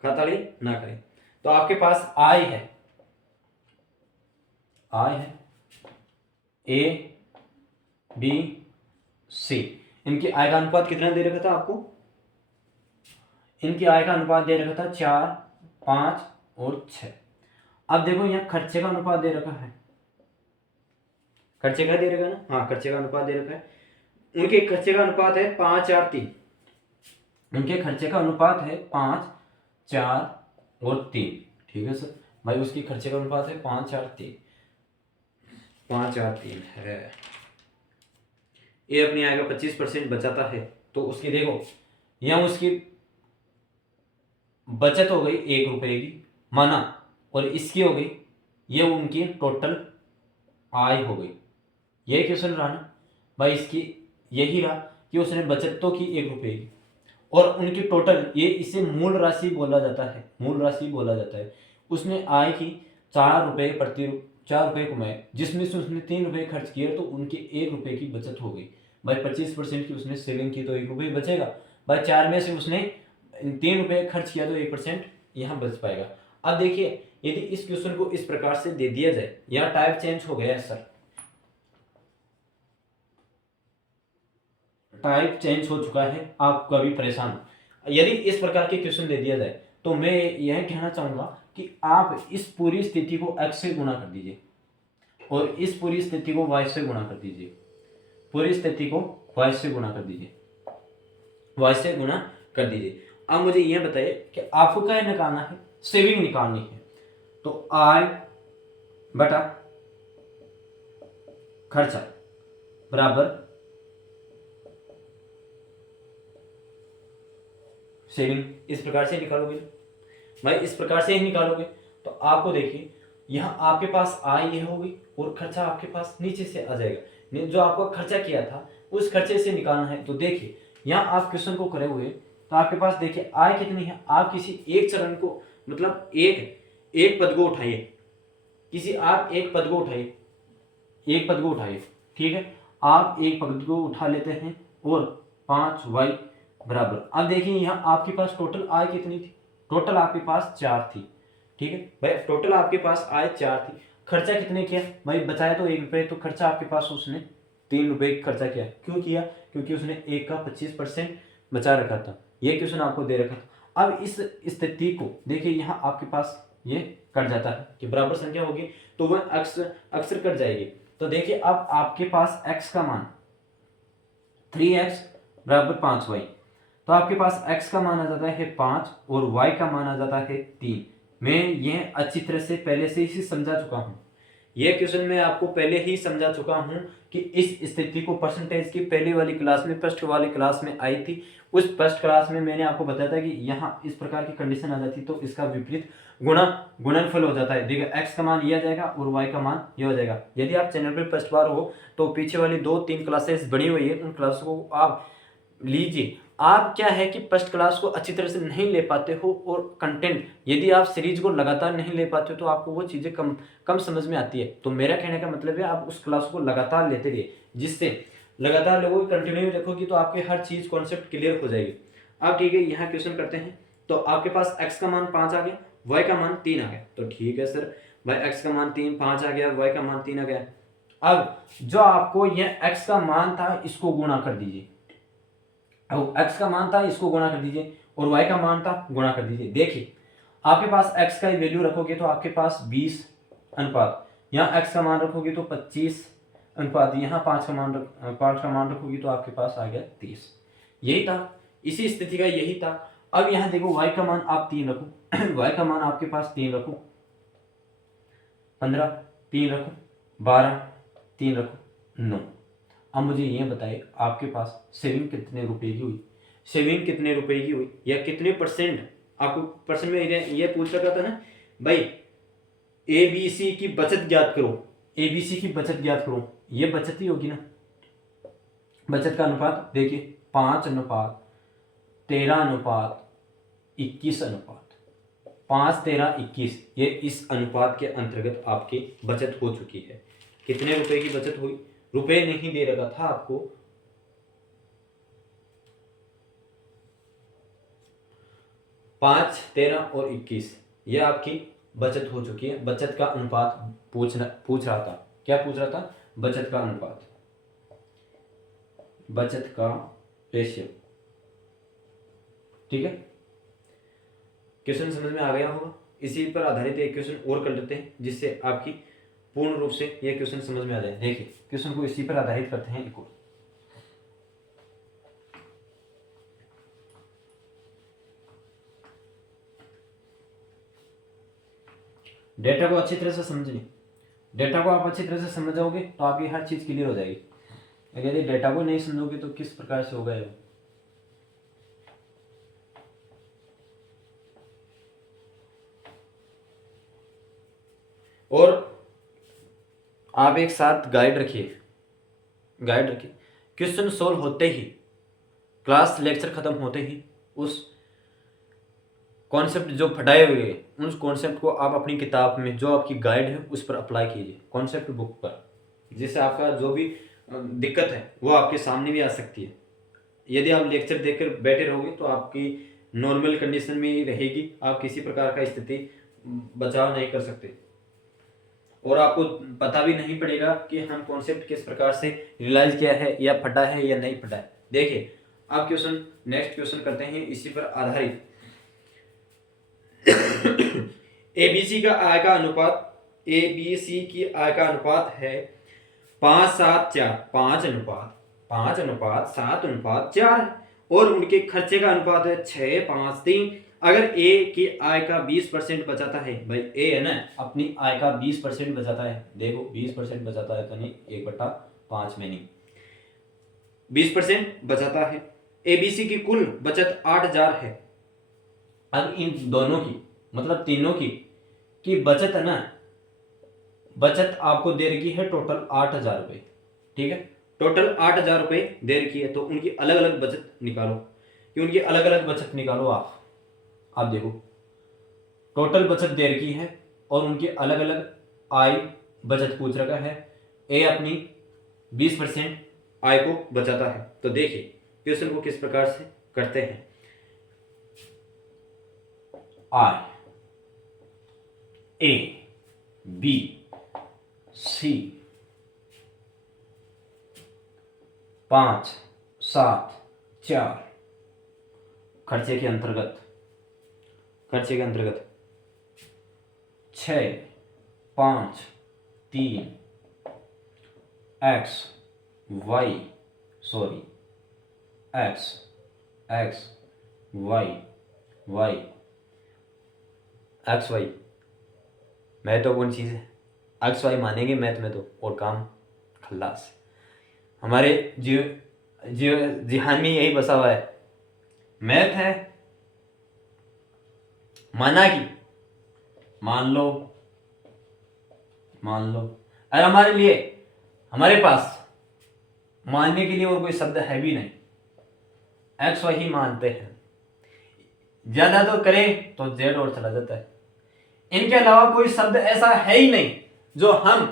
खाताड़ी ना करें। तो आपके पास आय है ए बी सी, इनकी आय का अनुपात कितना दे रखा था आपको, इनकी आय का अनुपात दे रखा था 4, 5 और 6। अब देखो यहाँ खर्चे का अनुपात दे रखा है, खर्चे का दे रखा है ना, हाँ खर्चे का अनुपात दे रखा है। उनके खर्चे का अनुपात है 5, 4, 3, उनके खर्चे का अनुपात है 5, 4 और 3। ठीक है सर, भाई उसकी खर्चे का अनुपात है 5, 4, 3, 5, 4, 3 है। ये अपनी आय का 25% बचाता है, तो उसकी देखो यहाँ उसकी बचत हो गई 1 रुपए की माना, और इसकी हो गई, ये उनकी टोटल आय हो गई। ये क्वेश्चन रहा ना भाई, इसकी यही रहा कि उसने बचत तो की 1 रुपये की, और उनकी टोटल, ये इसे मूल राशि बोला जाता है, मूल राशि बोला जाता है। उसने आय की 4 रुपये 4 रुपये कमाए, जिसमें से उसने 3 रुपये खर्च किए, तो उनके 1 रुपये की बचत हो गई। भाई 25% की उसने सेविंग की तो 1 रुपये बचेगा। भाई 4 में से उसने 3 रुपये खर्च किया तो 1% यहाँ बच पाएगा। अब देखिए, यदि इस क्वेश्चन को इस प्रकार से दे दिया जाए, यहाँ टाइप चेंज हो गया है सर, टाइप चेंज हो चुका है, आप कभी परेशान। यदि इस प्रकार के क्वेश्चन दे दिया जाए तो मैं यह कहना चाहूंगा कि आप इस पूरी स्थिति को x से गुणा कर दीजिए, और इस पूरी स्थिति को y से गुणा कर दीजिए, पूरी स्थिति को y से गुणा कर दीजिए, y से गुणा कर दीजिए। अब मुझे यह बताइए कि आपको क्या निकालना है, सेविंग निकालनी है। तो आय बटा खर्चा बराबर सेविंग, इस प्रकार से निकालोगे भाई, इस प्रकार से ही निकालोगे। तो आपको देखिए, यहाँ आपके पास आय ये होगी और खर्चा आपके पास नीचे से आ जाएगा। जो आपका खर्चा किया था उस खर्चे से निकालना है। तो देखिए, यहाँ आप क्वेश्चन को करे हुए, तो आपके पास देखिए आय कितनी है। आप किसी एक चरण को, मतलब एक एक पद को उठाइए, किसी आप एक पद को उठाइए, एक पद को उठाइए, ठीक है। आप एक पद को उठा लेते हैं और 5y बराबर, अब देखिए यहाँ आपके पास टोटल आय कितनी थी, टोटल आपके पास 4 थी, ठीक है भाई, टोटल आपके पास आय 4 थी। खर्चा कितने किया भाई, बचाया तो 1 रुपये, तो खर्चा आपके पास उसने 3 रुपये खर्चा किया। क्यों किया, क्योंकि उसने 1 का 25% बचा रखा था। ये क्वेश्चन आपको दे रखा था। अब इस स्थिति को देखिए, यहाँ आपके पास ये कट जाता है कि बराबर संख्या होगी तो वह अक्सर कट जाएगी। तो देखिए, अब आपके पास x का मान 3x बराबर 5y, तो आपके पास x का मान आ जाता है 5 और y का मान आ जाता है 3। मैं यह अच्छी तरह से पहले से ही समझा चुका हूँ, यह क्वेश्चन मैं आपको पहले ही समझा चुका हूँ कि इस स्थिति को परसेंटेज की पहली वाली क्लास में, फर्स्ट वाली क्लास में आई थी। उस फर्स्ट क्लास में मैंने आपको बताया था कि यहाँ इस प्रकार की कंडीशन आ जाती तो इसका विपरीत गुणनफल हो जाता है। देखिए, x का मान ये आ जाएगा और y का मान ये हो जाएगा। यदि आप चैनल पर फर्स्ट बार हो तो पीछे वाली 2-3 क्लासेस बनी हुई है, उन क्लासों को आप लीजिए। आप क्या है कि फर्स्ट क्लास को अच्छी तरह से नहीं ले पाते हो, और कंटेंट यदि आप सीरीज को लगातार नहीं ले पाते हो तो आपको वो चीज़ें कम समझ में आती है। तो मेरा कहने का मतलब है, आप उस क्लास को लगातार लेते रहिए, जिससे लगातार लोगों कंटिन्यू रखोगी तो आपकी हर चीज़ कॉन्सेप्ट क्लियर हो जाएगी। अब ठीक है, यहाँ क्वेश्चन करते हैं। तो आपके पास x का मान 5 आ गया, y का मान 3 आ गया। तो ठीक है सर, भाई x का मान 5 आ गया, y का मान 3 आ गया। अब जो आपको यह x का मान था इसको गुणा कर दीजिए, अब x का मान था इसको गुणा कर दीजिए, और y का मान था गुणा कर दीजिए। देखिए, आपके पास x का वैल्यू रखोगे तो आपके पास 20 अनुपात, यहाँ x का मान रखोगे तो 25 अनुपात, यहाँ 5 का मान रखोगे तो आपके पास आ गया 30। यही था, इसी स्थिति का यही था। अब यहाँ देखो, y का मान आप 3 रखो y का मान आपके पास 3 रखो, 15 3 रखो, 12 3 रखो, 9। अब मुझे ये बताइए, आपके पास सेविंग कितने रुपए की हुई, सेविंग कितने रुपए की हुई, या कितने परसेंट। आपको परसेंट में ये पूछ रखा था ना भाई, ABC की बचत ज्ञात करो, ABC की बचत ज्ञात करो, ये बचत ही होगी ना। बचत का अनुपात देखिए, 5 अनुपात 13 अनुपात 21 अनुपात, 5 13 21, ये इस अनुपात के अंतर्गत आपकी बचत हो चुकी है। कितने रुपए की बचत हुई, रुपए नहीं दे रखा था आपको, 5 13 और 21, यह आपकी बचत हो चुकी है। बचत का अनुपात पूछ रहा था, क्या पूछ रहा था, बचत का अनुपात, बचत का रेशियो, ठीक है। क्वेश्चन समझ में आ गया होगा। इसी पर आधारित एक क्वेश्चन और कर लेते हैं, जिससे आपकी पूर्ण रूप से यह क्वेश्चन समझ में आ जाए। देखिए, क्वेश्चन को इसी पर आधारित करते हैं एक और। डेटा को अच्छी तरह से समझिए, डेटा को आप अच्छी तरह से समझ जाओगे तो आपकी हर चीज क्लियर हो जाएगी। यदि डेटा को नहीं समझोगे तो किस प्रकार से होगा। और आप एक साथ गाइड रखिए, क्वेश्चन सोल्व होते ही, क्लास लेक्चर खत्म होते ही उस कॉन्सेप्ट जो फटाए हुए हैं उस कॉन्सेप्ट को आप अपनी किताब में जो आपकी गाइड है उस पर अप्लाई कीजिए, कॉन्सेप्ट बुक पर, जिससे आपका जो भी दिक्कत है वो आपके सामने भी आ सकती है। यदि आप लेक्चर देखकर बैठे रहोगे तो आपकी नॉर्मल कंडीशन में ही रहेगी, आप किसी प्रकार का स्थिति बचाव नहीं कर सकते और आपको पता भी नहीं पड़ेगा कि हम कॉन्सेप्ट किस प्रकार से रियलाइज किया है या फटा है या नहीं फटा है। देखिए आप क्वेश्चन, नेक्स्ट क्वेश्चन करते हैं इसी पर आधारित। एबीसी का आय का अनुपात, एबीसी की आय का अनुपात है 5:7:4, 5:5:7:4 और उनके खर्चे का अनुपात है 6:5:3। अगर ए की आय का 20% बचाता है, भाई ए है ना, अपनी आय का 20% बचाता है, देखो 20% बचाता है तो नहीं 1/5 में नहीं, 20% बचाता है। एबीसी की कुल बचत 8,000 है। अब इन दोनों की मतलब तीनों की बचत है ना, बचत आपको दे रखी है टोटल 8,000 रुपये, ठीक है, टोटल 8,000 रुपये दे रखी है। तो उनकी अलग अलग बचत निकालो, कि उनकी अलग अलग बचत निकालो आप देखो टोटल बचत दे रखी है और उनकी अलग अलग आय बचत पूछ रखा है। ए अपनी 20% आय को बचाता है, तो देखिए क्वेश्चन को किस प्रकार से करते हैं। आय ए बी सी 5:7:4 खर्चे के अंतर्गत 6:5:3 एक्स वाई महत्वपूर्ण चीज़ है। एक्स वाई मानेंगे मैथ में तो और काम खल्लास। हमारे जिहान में यही बसा हुआ है, मैथ है माना कि मान लो और हमारे लिए हमारे पास मानने के लिए और कोई शब्द है भी नहीं, एक्स वाई ही मानते हैं। ज्यादा तो करें तो जेड और चला जाता है, इनके अलावा कोई शब्द ऐसा है ही नहीं जो हम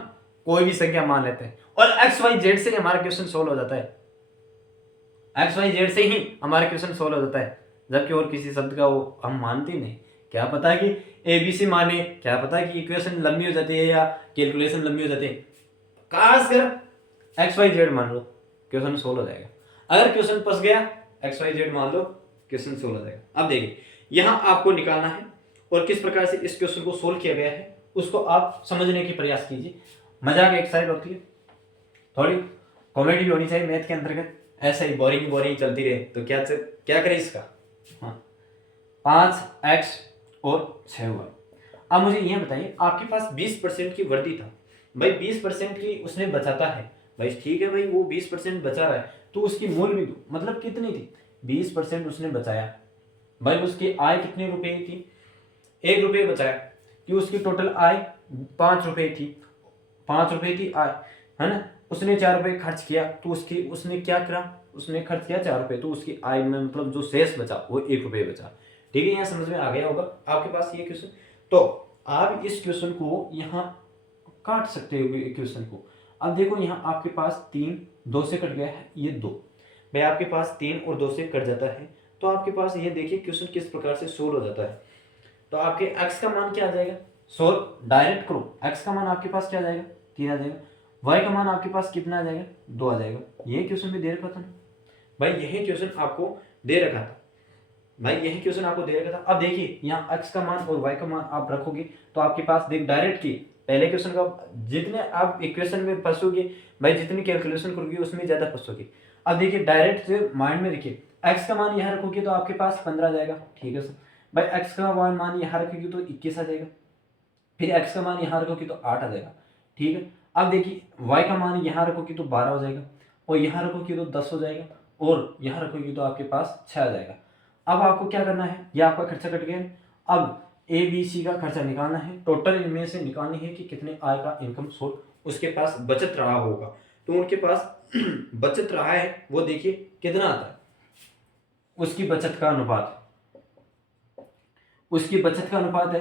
कोई भी संख्या मान लेते हैं और एक्स वाई जेड से हमारा क्वेश्चन सोल्व हो जाता है, एक्स वाई जेड से ही हमारा क्वेश्चन सोल्व हो जाता है, जबकि और किसी शब्द का वो हम मानते ही नहीं। क्या पता कि ए बी सी माने, क्या पता कि इक्वेशन लंबी हो जाती है या कैलकुलेशन लंबी हो जाती है, खासकर एक्स वाई जेड मान लो क्वेश्चन सोल्व हो जाएगा। अगर क्वेश्चन फंस गया एक्स वाई जेड मान लो क्वेश्चन सोल्व हो जाएगा। अब देखिए यहाँ आपको निकालना है और किस प्रकार से इस क्वेश्चन को सोल्व किया गया है उसको आप समझने की प्रयास कीजिए। मजाक एक साइड होती है, थोड़ी कॉमेडी भी होनी चाहिए मैथ के अंतर्गत, ऐसा ही बोरिंग चलती रहे तो क्या करें इसका। हाँ 5x और 6y। अब मुझे ये बताइए आपके पास 20% की वर्दी था, भाई 20% की उसने बचाता है, भाई ठीक है भाई वो 20% बचा रहा है तो उसकी मूल भी मतलब कितनी थी, 20% उसने बचाया, भाई उसकी आय कितने रुपए थी, 1 रुपये बचाया, कि उसकी टोटल आय 5 रुपये थी, 5 रुपये थी आय, है ना, उसने 4 रुपये खर्च किया तो उसने क्या करा, उसने खर्च किया 4 रुपये तो उसकी आय में मतलब जो शेष बचा वो 1 रुपये बचा। ठीक है, यहाँ समझ में आ गया होगा आपके पास ये क्वेश्चन। तो आप इस क्वेश्चन को यहाँ काट सकते हो क्वेश्चन को। अब देखो यहाँ आपके पास 3 2 से कट गया है, ये 2 भाई आपके पास 3 और 2 से कट जाता है तो आपके पास ये देखिए क्वेश्चन किस प्रकार से सोल्व हो जाता है। तो आपके x का मान क्या आ जाएगा, सोल्व डायरेक्ट करो, x का मान आपके पास क्या आ जाएगा 3 आ जाएगा, y का मान आपके पास कितना आ जाएगा 2 आ जाएगा। ये क्वेश्चन भी दे रखा था ना भाई, यही क्वेश्चन आपको दे रखा था भाई, यही क्वेश्चन आपको दे रखा था। अब देखिए यहाँ x का मान और y का मान आप रखोगे तो आपके पास देख डायरेक्ट की पहले क्वेश्चन का जितने आप इक्वेशन में फंसोगे भाई, जितनी कैलकुलेशन करोगे उसमें ज्यादा फंसोगे। अब देखिए डायरेक्ट माइंड में देखिए x का मान यहाँ रखोगे तो आपके पास 15 आ जाएगा, ठीक है सर भाई, x का मान यहाँ रखोगे तो 21 आ जाएगा, फिर x का मान यहाँ रखोगे तो 8 आ जाएगा, ठीक है। अब देखिए y का मान यहाँ रखोगे तो 12 हो जाएगा और यहाँ रखोगे तो 10 हो जाएगा और यहाँ रखोगे तो आपके पास 6 आ जाएगा। अब आपको क्या करना है, ये आपका खर्चा कट गया, अब ए बी सी का खर्चा निकालना है, टोटल इनमें से निकालनी है कि कितने आय का इनकम सोर्स उसके पास बचत रहा होगा, तो उनके पास बचत रहा है वो देखिए कितना आता है, उसकी बचत का अनुपात, उसकी बचत का अनुपात है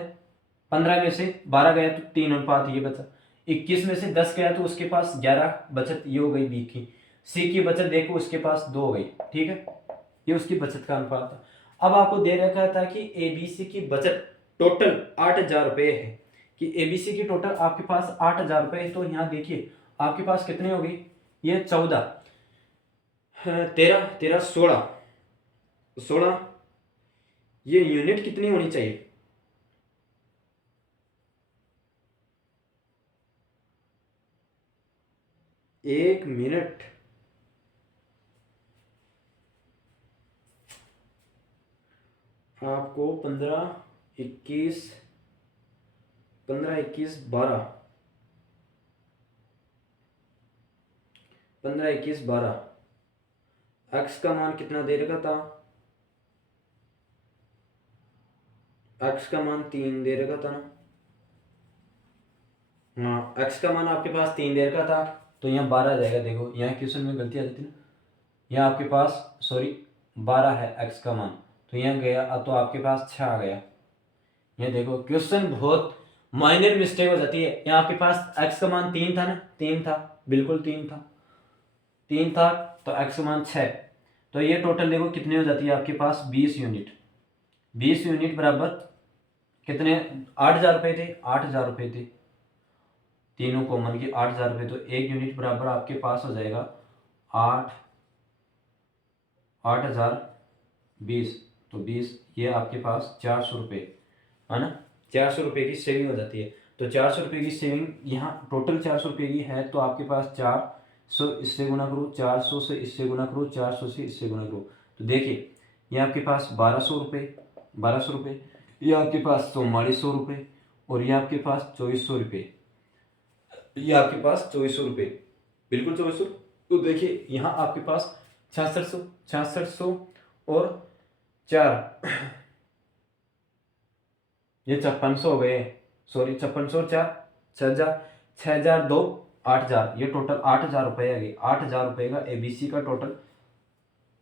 15 में से 12 गया तो 3 अनुपात ये बचा, 21 में से 10 गया तो उसके पास 11 बचत ये हो गई बी की। सी की बचत देखो उसके पास 2 हो गई, ठीक है, ये उसकी बचत का अनुपात था। अब आपको दे रखा था कि एबीसी की बचत टोटल 8,000 रुपये है, कि एबीसी की टोटल आपके पास 8,000 रुपये है। तो यहाँ देखिए आपके पास कितने हो गई, ये 14, 13, 13, 16, 16, ये यूनिट कितनी होनी चाहिए, एक मिनट, आपको 15, 21, 15, 21, 12, 15, 21, 12, एक्स का मान कितना दे रखा था, एक्स का मान 3 दे रखा था ना, हाँ एक्स का मान आपके पास 3 दे रखा था, तो यहाँ 12 आ जाएगा। देखो यहाँ क्वेश्चन में गलती आ जाती है ना, यहाँ आपके पास सॉरी 12 है एक्स का मान, तो यहाँ गया अब तो आपके पास 6 आ गया। ये देखो क्वेश्चन बहुत माइनर मिस्टेक हो जाती है। यहाँ आपके पास एक्स का मान 3 था ना, 3 था, बिल्कुल 3 था, 3 था, तो एक्स का मान 6, तो ये टोटल देखो कितने हो जाती है आपके पास 20 यूनिट, 20 यूनिट बराबर कितने, 8,000 रुपये थे, 8,000 रुपये थे, तीनों कॉमन के 8,000 रुपये, तो एक यूनिट बराबर आपके पास हो जाएगा 8,020, तो 20 ये आपके पास 400 रुपये है ना, 400 रुपये की सेविंग हो जाती है। तो 400 रुपये की सेविंग यहाँ टोटल 400 रुपये की है, तो आपके पास 400 इससे गुना करो, 400 से इससे गुना करो, 400 से इससे गुना करो, तो देखिए ये आपके पास 1200 रुपये, 1200 रुपये, ये आपके पास 4400 रुपये, और ये आपके पास 2400 रुपये, ये आपके पास 2400 रुपये, बिल्कुल 2400। तो देखिए यहाँ आपके पास 6600, 6600 और 4 ये 5600 हो गए, सॉरी 5600 और 4 6000, 6000 2 8000, ये टोटल 8,000 रुपये आ गए। 8,000 रुपये का एबीसी का टोटल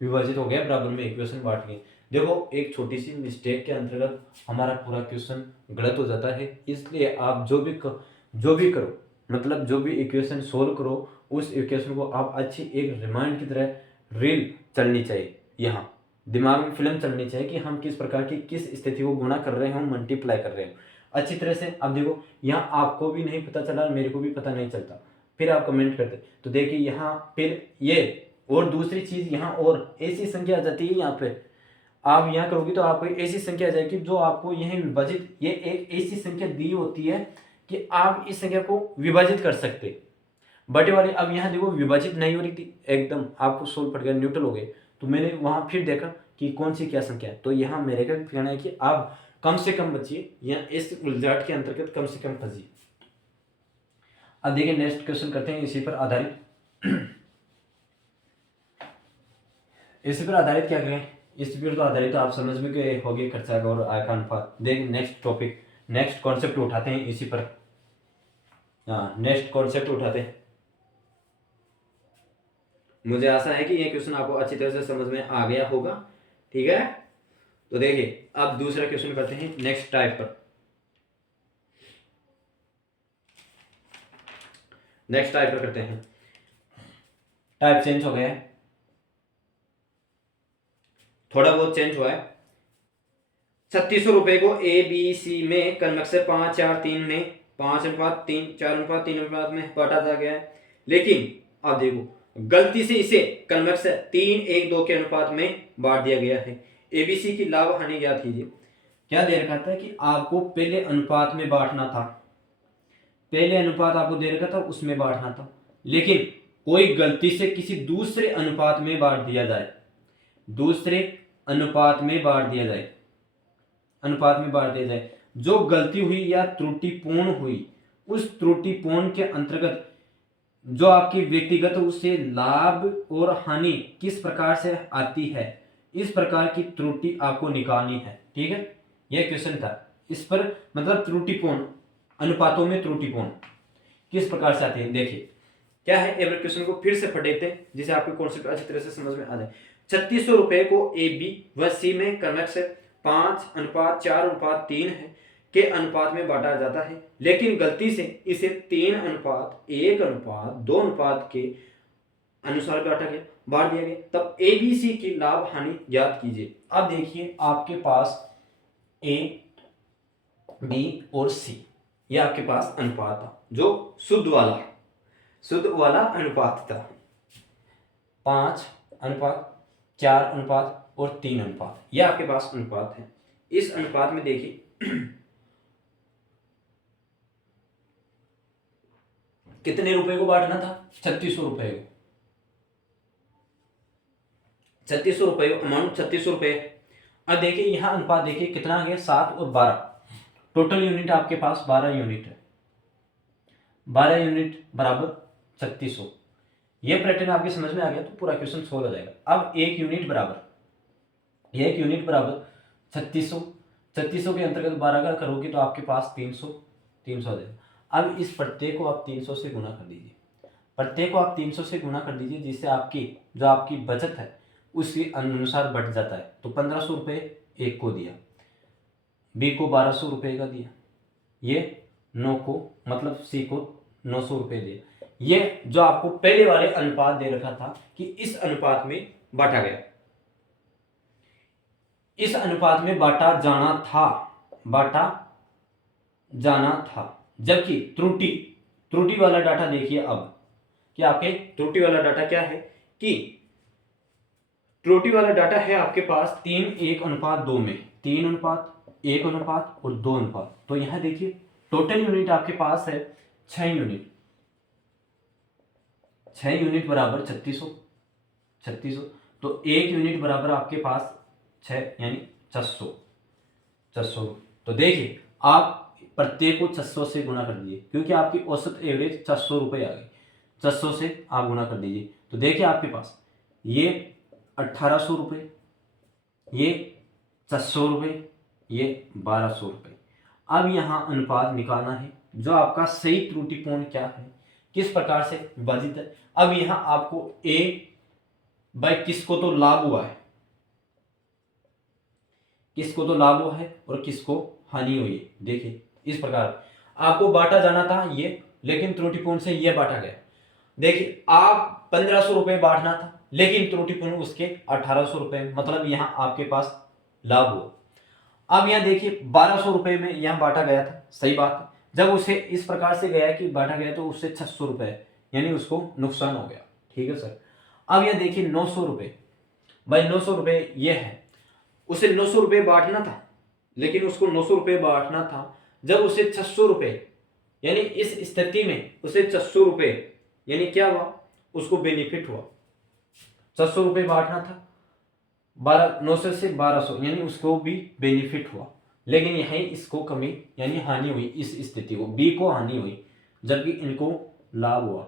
विभाजित हो गया, बराबर में इक्वेशन बांट गए। देखो एक छोटी सी मिस्टेक के अंतर्गत हमारा पूरा क्वेश्चन गलत हो जाता है, इसलिए आप जो भी करो, मतलब जो भी इक्वेशन सोल्व करो, उस इक्वेशन को आप अच्छी एक रिमाइंड की तरह रील चलनी चाहिए, यहाँ दिमाग में फिल्म चलनी चाहिए कि हम किस प्रकार की किस स्थिति को गुणा कर रहे हैं, हम मल्टीप्लाई कर रहे हैं अच्छी तरह से। अब देखो यहाँ आपको भी नहीं पता चला, मेरे को भी पता नहीं चलता, फिर आप कमेंट करते, तो देखिए यहाँ फिर ये और दूसरी चीज़ यहाँ और ऐसी संख्या आ जाती है, यहाँ पे आप यहाँ करोगे तो आपको ऐसी संख्या आ जाएगी जो आपको यहीं विभाजित, ये एक ऐसी संख्या दी होती है कि आप इस संख्या को विभाजित कर सकते बटे वाली। अब यहाँ देखो विभाजित नहीं हो रही थी, एकदम आपको सोल्व पड़ गया, न्यूट्रल हो गए, तो मैंने वहाँ फिर देखा कि कौन सी क्या संख्या है, तो यहाँ मेरे का कहना है कि आप कम से कम बचिए या इस उलझाट के अंतर्गत कम से कम फंसिए। अब देखिए नेक्स्ट क्वेश्चन करते हैं इसी पर आधारित। इसी पर आधारित क्या करें, इस पर तो आधारित तो आप समझ में गए होगे खर्चा का और आय का अनुपात। देखिए नेक्स्ट टॉपिक, नेक्स्ट कॉन्सेप्ट उठाते हैं इसी पर, हाँ नेक्स्ट कॉन्सेप्ट उठाते हैं। मुझे आशा है कि ये क्वेश्चन आपको अच्छी तरह से समझ में आ गया होगा, ठीक है। तो देखिए अब दूसरा क्वेश्चन करते हैं नेक्स्ट टाइप पर। नेक्स्ट टाइप पर करते हैं, टाइप चेंज हो गया है, थोड़ा बहुत चेंज हुआ है। 3600 रुपए को ए बी सी में क्रमश 5, 4, 3 में 5:3, 4:3 में बांटा जा गया है, लेकिन अब देखो गलती से इसे क्रमश 3:1:2 के अनुपात में बांट दिया गया है। एबीसी की लाभ हानि ज्ञात कीजिए। क्या दे रखा था कि आपको पहले अनुपात में बांटना था, पहले अनुपात आपको दे रखा था उसमें बांटना था, लेकिन कोई गलती से किसी दूसरे अनुपात में बांट दिया जाए, दूसरे अनुपात में बांट दिया जाए, अनुपात में बांट दिया जाए, जो गलती हुई या त्रुटिपूर्ण हुई, उस त्रुटिपूर्ण के अंतर्गत जो आपकी व्यक्तिगत उससे लाभ और हानि किस प्रकार से आती है, इस प्रकार की त्रुटि आपको निकालनी है, ठीक है। यह क्वेश्चन था इस पर, मतलब त्रुटिपूर्ण अनुपातों में त्रुटिपूर्ण किस प्रकार से आती है। देखिए क्या है, एक बार क्वेश्चन को फिर से पढ़ लेते हैं जिसे आपको कॉन्सेप्ट अच्छी तरह से समझ में आ जाए। 3600 रुपए को ए बी व सी में क्रमश 5:4:3 है के अनुपात में बांटा जाता है, लेकिन गलती से इसे 3:1:2 के अनुसार बांट दिया गया। तब ए बी सी की लाभ हानि ज्ञात कीजिए। अब देखिए आपके पास ए बी और सी, ये आपके पास अनुपात था जो शुद्ध वाला अनुपात था। 5:4:3 अनुपात, यह आपके पास अनुपात है। इस अनुपात में देखिए कितने रुपए को बांटना था, 3600 रुपए को। 3600 रुपए अमाउंट 3600 रुपए। अब देखिए यहां अनुपात देखिए कितना आ गया, 7 और 12। टोटल यूनिट आपके पास 12 यूनिट है। 12 यूनिट बराबर 3600। ये पैटर्न आपके समझ में आ गया तो पूरा क्वेश्चन सोल्व हो जाएगा। अब एक यूनिट बराबर 3600। 3600 के अंतर्गत 12 का करोगे तो आपके पास 300 आ जाएगा। अब इस प्रत्येक को आप 300 से गुणा कर दीजिए। प्रत्येक को आप 300 से गुणा कर दीजिए, जिससे आपकी बचत है उसके अनुसार बढ़ जाता है। तो 1500 रुपये एक को दिया, बी को 1200 रुपये का दिया, ये 9 को मतलब सी को 900 रुपये दिया। ये जो आपको पहले वाले अनुपात दे रखा था कि इस अनुपात में बांटा गया, इस अनुपात में बांटा जाना था। जबकि त्रुटि वाला डाटा देखिए अब कि आपके त्रुटि वाला डाटा क्या है कि त्रुटि वाला डाटा है आपके पास 3:1:2 में, 3:1:2 और 2 अनुपात। तो यहां देखिए टोटल यूनिट आपके पास है 6 यूनिट। 6 यूनिट बराबर 3600। तो 1 यूनिट बराबर आपके पास 6 यानी 400। तो देखिए आप प्रत्येक को 600 से गुणा कर दीजिए, क्योंकि आपकी औसत एवरेज 400 रुपये आ गई। 400 से आप गुणा कर दीजिए तो देखिए आपके पास ये 1800 रुपये, ये 400 रुपये, ये 1200 रुपये। अब यहाँ अनुपात निकालना है जो आपका सही त्रुटिपूर्ण क्या है, किस प्रकार से विभाजित है। अब यहाँ आपको ए बाय किसको तो लाभ हुआ है, किसको तो लाभ हुआ है और किसको हानि हुई है। देखिए इस प्रकार आपको बांटा जाना था ये, लेकिन त्रुटिपूर्ण से ये बांटा गया। देखिए आप 1500 रुपये बांटना था, लेकिन त्रुटिपूर्ण उसके 1800 रुपये, मतलब यहाँ आपके पास लाभ हुआ। अब यहाँ देखिए 1200 रुपये में यहाँ बांटा गया था, सही बात है। जब उसे इस प्रकार से गया कि बांटा गया तो उससे 600 रुपये यानी उसको नुकसान हो गया। ठीक है सर। अब यह देखिए 900 रुपये भाई, 900 रुपये ये है, उसे 900 रुपये बांटना था, लेकिन उसको 900 रुपये बांटना था। जब उसे 600 रुपये यानी इस स्थिति में उसे 600 रुपये यानी क्या हुआ, उसको बेनिफिट हुआ। 600 रुपये बांटना था, 900 से 1200 यानी उसको भी बेनिफिट हुआ, लेकिन यही इसको कमी यानी हानि हुई। इस स्थिति को बी को हानि हुई, जबकि इनको लाभ हुआ।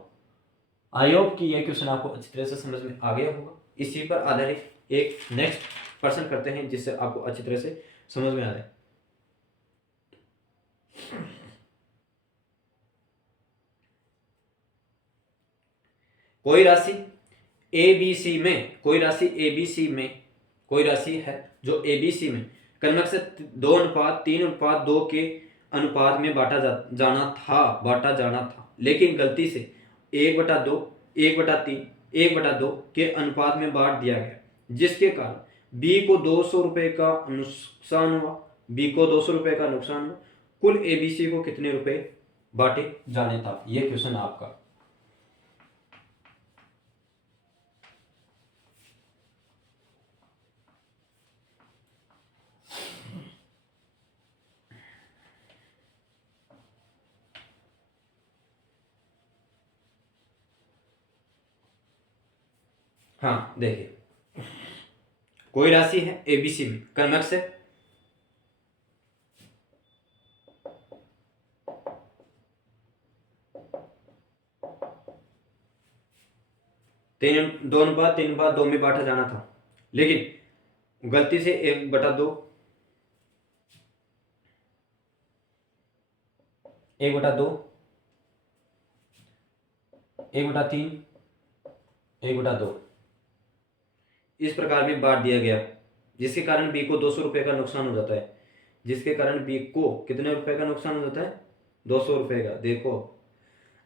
आई होप कि यह क्वेश्चन आपको अच्छी तरह से समझ में आ गया होगा। इसी पर आधारित एक नेक्स्ट प्रश्न करते हैं जिससे आपको अच्छी तरह से समझ में आ जाए। कोई राशि ए बी सी में, कोई राशि है जो ए बी सी में क्रमश से 2:3:2 के अनुपात में बांटा जाना था, लेकिन गलती से 1/2, 1/3, 1/2 के अनुपात में बांट दिया गया, जिसके कारण बी को 200 रुपये का नुकसान हुआ। कुल एबीसी को कितने रुपए बांटे जाने था, यह क्वेश्चन आपका। हाँ देखिए, कोई राशि है एबीसी में क्रमश से 2:3:2 में बांटा जाना था, लेकिन गलती से 1/2 1/2 1/3, 1/2 इस प्रकार भी बांट दिया गया, जिसके कारण बी को 200 रुपये का नुकसान हो जाता है। जिसके कारण बी को कितने रुपए का नुकसान हो जाता है? 200 रुपये का। देखो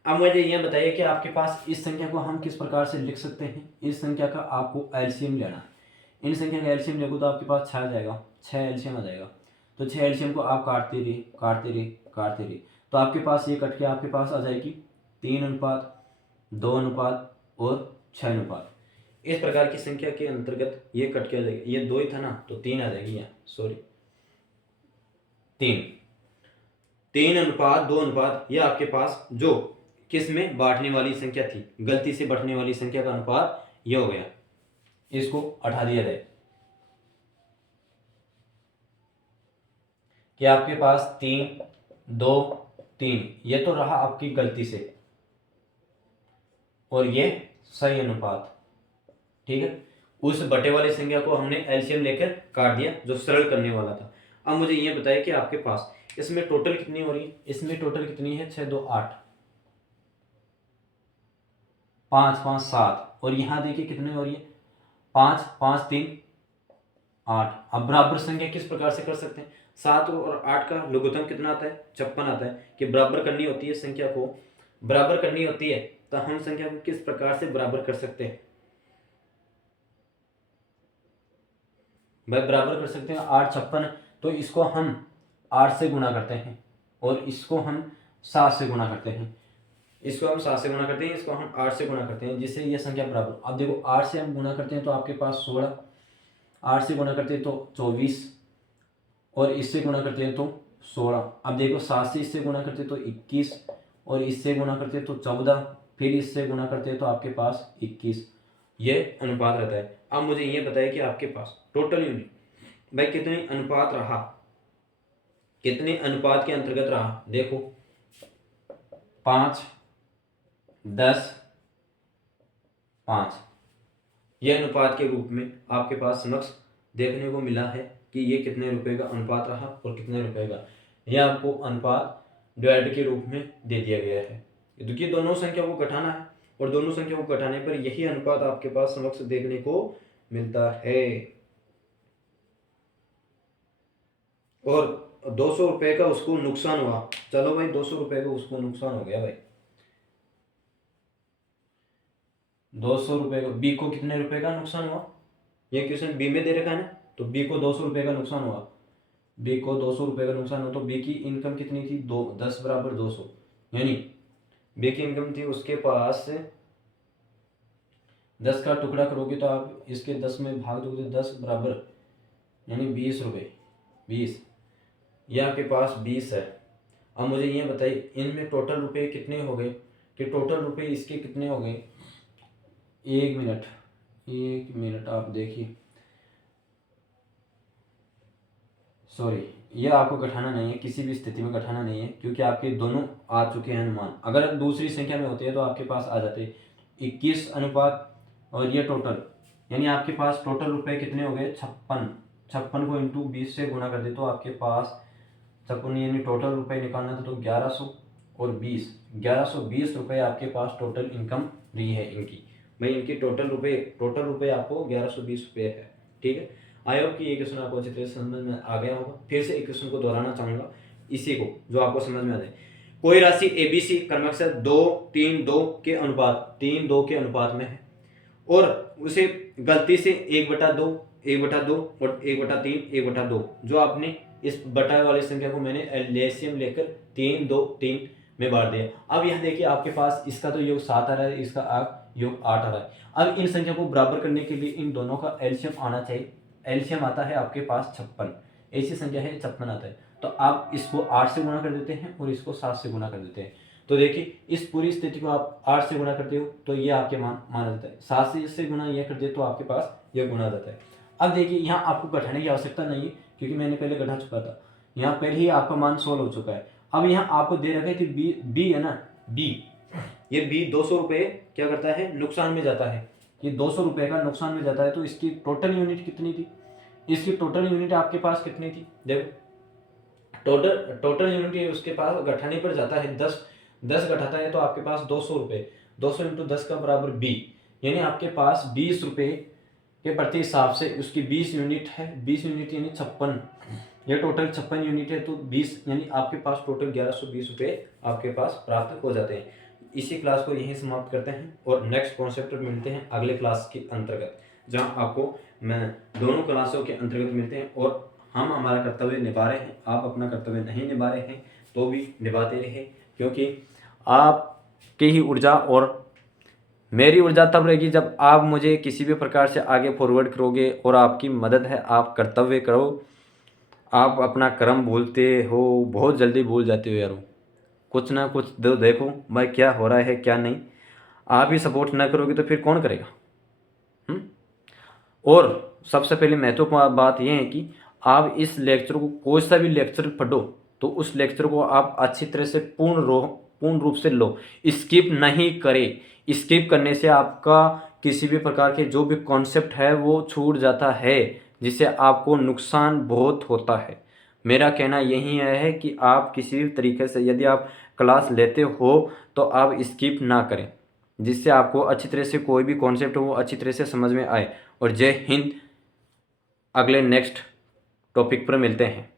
अब मुझे यह बताइए कि आपके पास इस संख्या को हम किस प्रकार से लिख सकते हैं। इस संख्या का आपको एलसीएम लेना है। इन संख्या का एलसीएम देखो तो आपके पास 6 आ जाएगा, 6 एलसीएम आ जाएगा। तो 6 एलसीएम को आप काटते रहिए, काटते रहिए, काटते रहिए, तो आपके पास ये कट के आपके पास आ जाएगी 3:2 और 6। इस प्रकार की संख्या के अंतर्गत ये कट के आ जाएगी। ये 2 ही था ना, तो 3 आ जाएगी यहाँ, सॉरी 3:2 ये आपके पास जो किस में बांटने वाली संख्या थी, गलती से बढ़ने वाली संख्या का अनुपात ये हो गया। इसको हटा दिया जाए कि आपके पास 3:2 ये तो रहा आपकी गलती से, और ये सही अनुपात, ठीक है। उस बटे वाली संख्या को हमने एलसीएम लेकर काट दिया, जो सरल करने वाला था। अब मुझे ये बताइए कि आपके पास इसमें टोटल कितनी हो रही है? इसमें टोटल कितनी है? 6 2 8, 5 5 7, और यहाँ देखिए कितनी हो रही है? 5 5 3 8। अब बराबर संख्या किस प्रकार से कर सकते हैं? 7 और 8 का लघुत्तम कितना आता है? 56 आता है। कि बराबर करनी होती है संख्या को, बराबर करनी होती है, तो हम संख्या को किस प्रकार से बराबर कर सकते हैं भाई? बराबर कर सकते हैं 8 56, तो इसको हम 8 से गुना करते हैं और इसको हम 7 से गुना करते हैं। इसको हम 7 से गुना करते हैं, इसको हम 8 से गुना करते हैं, जिससे ये संख्या बराबर। अब देखो 8 से हम गुना करते हैं तो आपके पास 16, 8 से गुना करते हैं तो 24, और इससे गुना करते हैं तो 16। अब देखो 7 से इससे गुना करते हैं तो 21, और इससे गुना करते हैं तो 14, फिर इससे गुना करते हैं तो आपके पास 21। ये अनुपात रहता है। अब मुझे ये बताइए कि आपके पास टोटल यूनिट भाई कितने अनुपात रहा, कितने अनुपात के अंतर्गत रहा? देखो 5 10 5, यह अनुपात के रूप में आपके पास समक्ष देखने को मिला है कि ये कितने रुपए का अनुपात रहा और कितने रुपए का। यह आपको अनुपात डिवाइड के रूप में दे दिया गया है। क्योंकि दोनों संख्या को घटाना है, और दोनों संख्या को घटाने पर यही अनुपात आपके पास समक्ष देखने को मिलता है। और 200 रुपये का उसको नुकसान हुआ। चलो भाई 200 रुपये का उसको नुकसान हो गया भाई, 200 रुपये का। बी को कितने रुपए का नुकसान हुआ? ये क्वेश्चन बी में दे रखा है ना, तो बी को 200 रुपये का नुकसान हुआ। बी को 200 रुपये का नुकसान हुआ, तो बी की इनकम कितनी थी? 10 = 200, यानी बी की इनकम थी उसके पास 10 का टुकड़ा करोगे तो आप इसके 10 में भाग दोगे, 10 बराबर यानी 20 रुपये, 20, यह आपके पास 20 है। अब मुझे ये बताइए इनमें टोटल रुपए कितने हो गए, कि टोटल रुपए इसके कितने हो गए? 1 मिनट, 1 मिनट आप देखिए, सॉरी, यह आपको घटाना नहीं है, किसी भी स्थिति में घटाना नहीं है, क्योंकि आपके दोनों आ चुके हैं अनुमान। अगर दूसरी संख्या में होते हैं तो आपके पास आ जाते 21 अनुपात, और ये टोटल, यानी आपके पास टोटल रुपए कितने हो गए? 56। 56 को इंटू 20 से गुना कर दे तो आपके पास 56, यानी टोटल रुपए निकालना था तो 1100 और 20, 1120 रुपये आपके पास टोटल इनकम रही है इनकी। भाई इनकी टोटल रुपए आपको 1120 रुपये है, ठीक है। आई होप कि ये क्वेश्चन आपको अच्छी तरह से समझ में आ गया होगा। फिर से एक क्वेश्चन को दोहराना चाहूँगा इसी को, जो आपको समझ में आ जाए। कोई राशि ABC क्रमशः 2 3 2 के अनुपात 3 2 के अनुपात में है, और उसे गलती से 1/2 1/2 और 1/3 1/2, जो आपने इस बटा वाली संख्या को मैंने एलसीएम लेकर 3 2 3 में बांट दिया। अब यह देखिए आपके पास इसका तो योग 7 आ रहा है, इसका योग 8 आ रहा है। अब इन संख्या को बराबर करने के लिए इन दोनों का एलसीएम आना चाहिए। एलसीएम आता है आपके पास 56, ऐसी संख्या है 56 आता है, तो आप इसको 8 से गुणा कर देते हैं और इसको 7 से गुणा कर देते हैं। तो देखिए इस पूरी स्थिति को आप 8 से गुणा करते हो तो ये आपके माना जाता है, 7 से इससे गुणा ये कर दे तो आपके पास ये गुणा जाता है। अब देखिए यहाँ आपको घटाने की आवश्यकता नहीं है, क्योंकि मैंने पहले घटा चुका था, यहाँ पहले ही आपका मान 16 हो चुका है। अब यहाँ आपको दे रखा है कि बी है ना, ये बी 200 रुपये क्या करता है? नुकसान में जाता है। ये 200 रुपये का नुकसान में जाता है, तो इसकी टोटल यूनिट कितनी थी? इसकी टोटल यूनिट आपके पास कितनी थी? देखो टोटल यूनिट उसके पास घटाने पर जाता है 10 घटाता है तो आपके पास 200 रुपये, 200 इंटू 10 का बराबर 20, यानी आपके पास 20 रुपये के प्रति हिसाब से उसकी 20 यूनिट है, 20 यूनिट यानी 56, ये टोटल 56 यूनिट है, तो 20 यानी आपके पास टोटल 1120 रुपये आपके पास प्राप्त हो जाते हैं। इसी क्लास को यहीं समाप्त करते हैं और नेक्स्ट कॉन्सेप्ट मिलते हैं अगले क्लास के अंतर्गत, जहां आपको मैं दोनों क्लासों के अंतर्गत मिलते हैं और हम हमारा कर्तव्य निभा रहे हैं, आप अपना कर्तव्य नहीं निभा रहे हैं तो भी निभाते रहे, क्योंकि आपकी ही ऊर्जा और मेरी ऊर्जा तब रहेगी जब आप मुझे किसी भी प्रकार से आगे फॉरवर्ड करोगे, और आपकी मदद है, आप कर्तव्य करो। आप अपना कर्म भूलते हो, बहुत जल्दी भूल जाते हो यारो, कुछ ना कुछ देखो भाई क्या हो रहा है क्या नहीं। आप ही सपोर्ट ना करोगे तो फिर कौन करेगा? और सबसे पहले महत्वपूर्ण बात यह है कि आप इस लेक्चर को, कोई सा भी लेक्चर पढ़ो तो उस लेक्चर को आप अच्छी तरह से पूर्ण रूप से लो, स्किप नहीं करें। स्किप करने से आपका किसी भी प्रकार के जो भी कॉन्सेप्ट है वो छूट जाता है, जिससे आपको नुकसान बहुत होता है। मेरा कहना यही है कि आप किसी भी तरीके से यदि आप क्लास लेते हो तो आप स्किप ना करें, जिससे आपको अच्छी तरह से कोई भी कॉन्सेप्ट हो वो अच्छी तरह से समझ में आए। और जय हिंद। अगले नेक्स्ट टॉपिक पर मिलते हैं।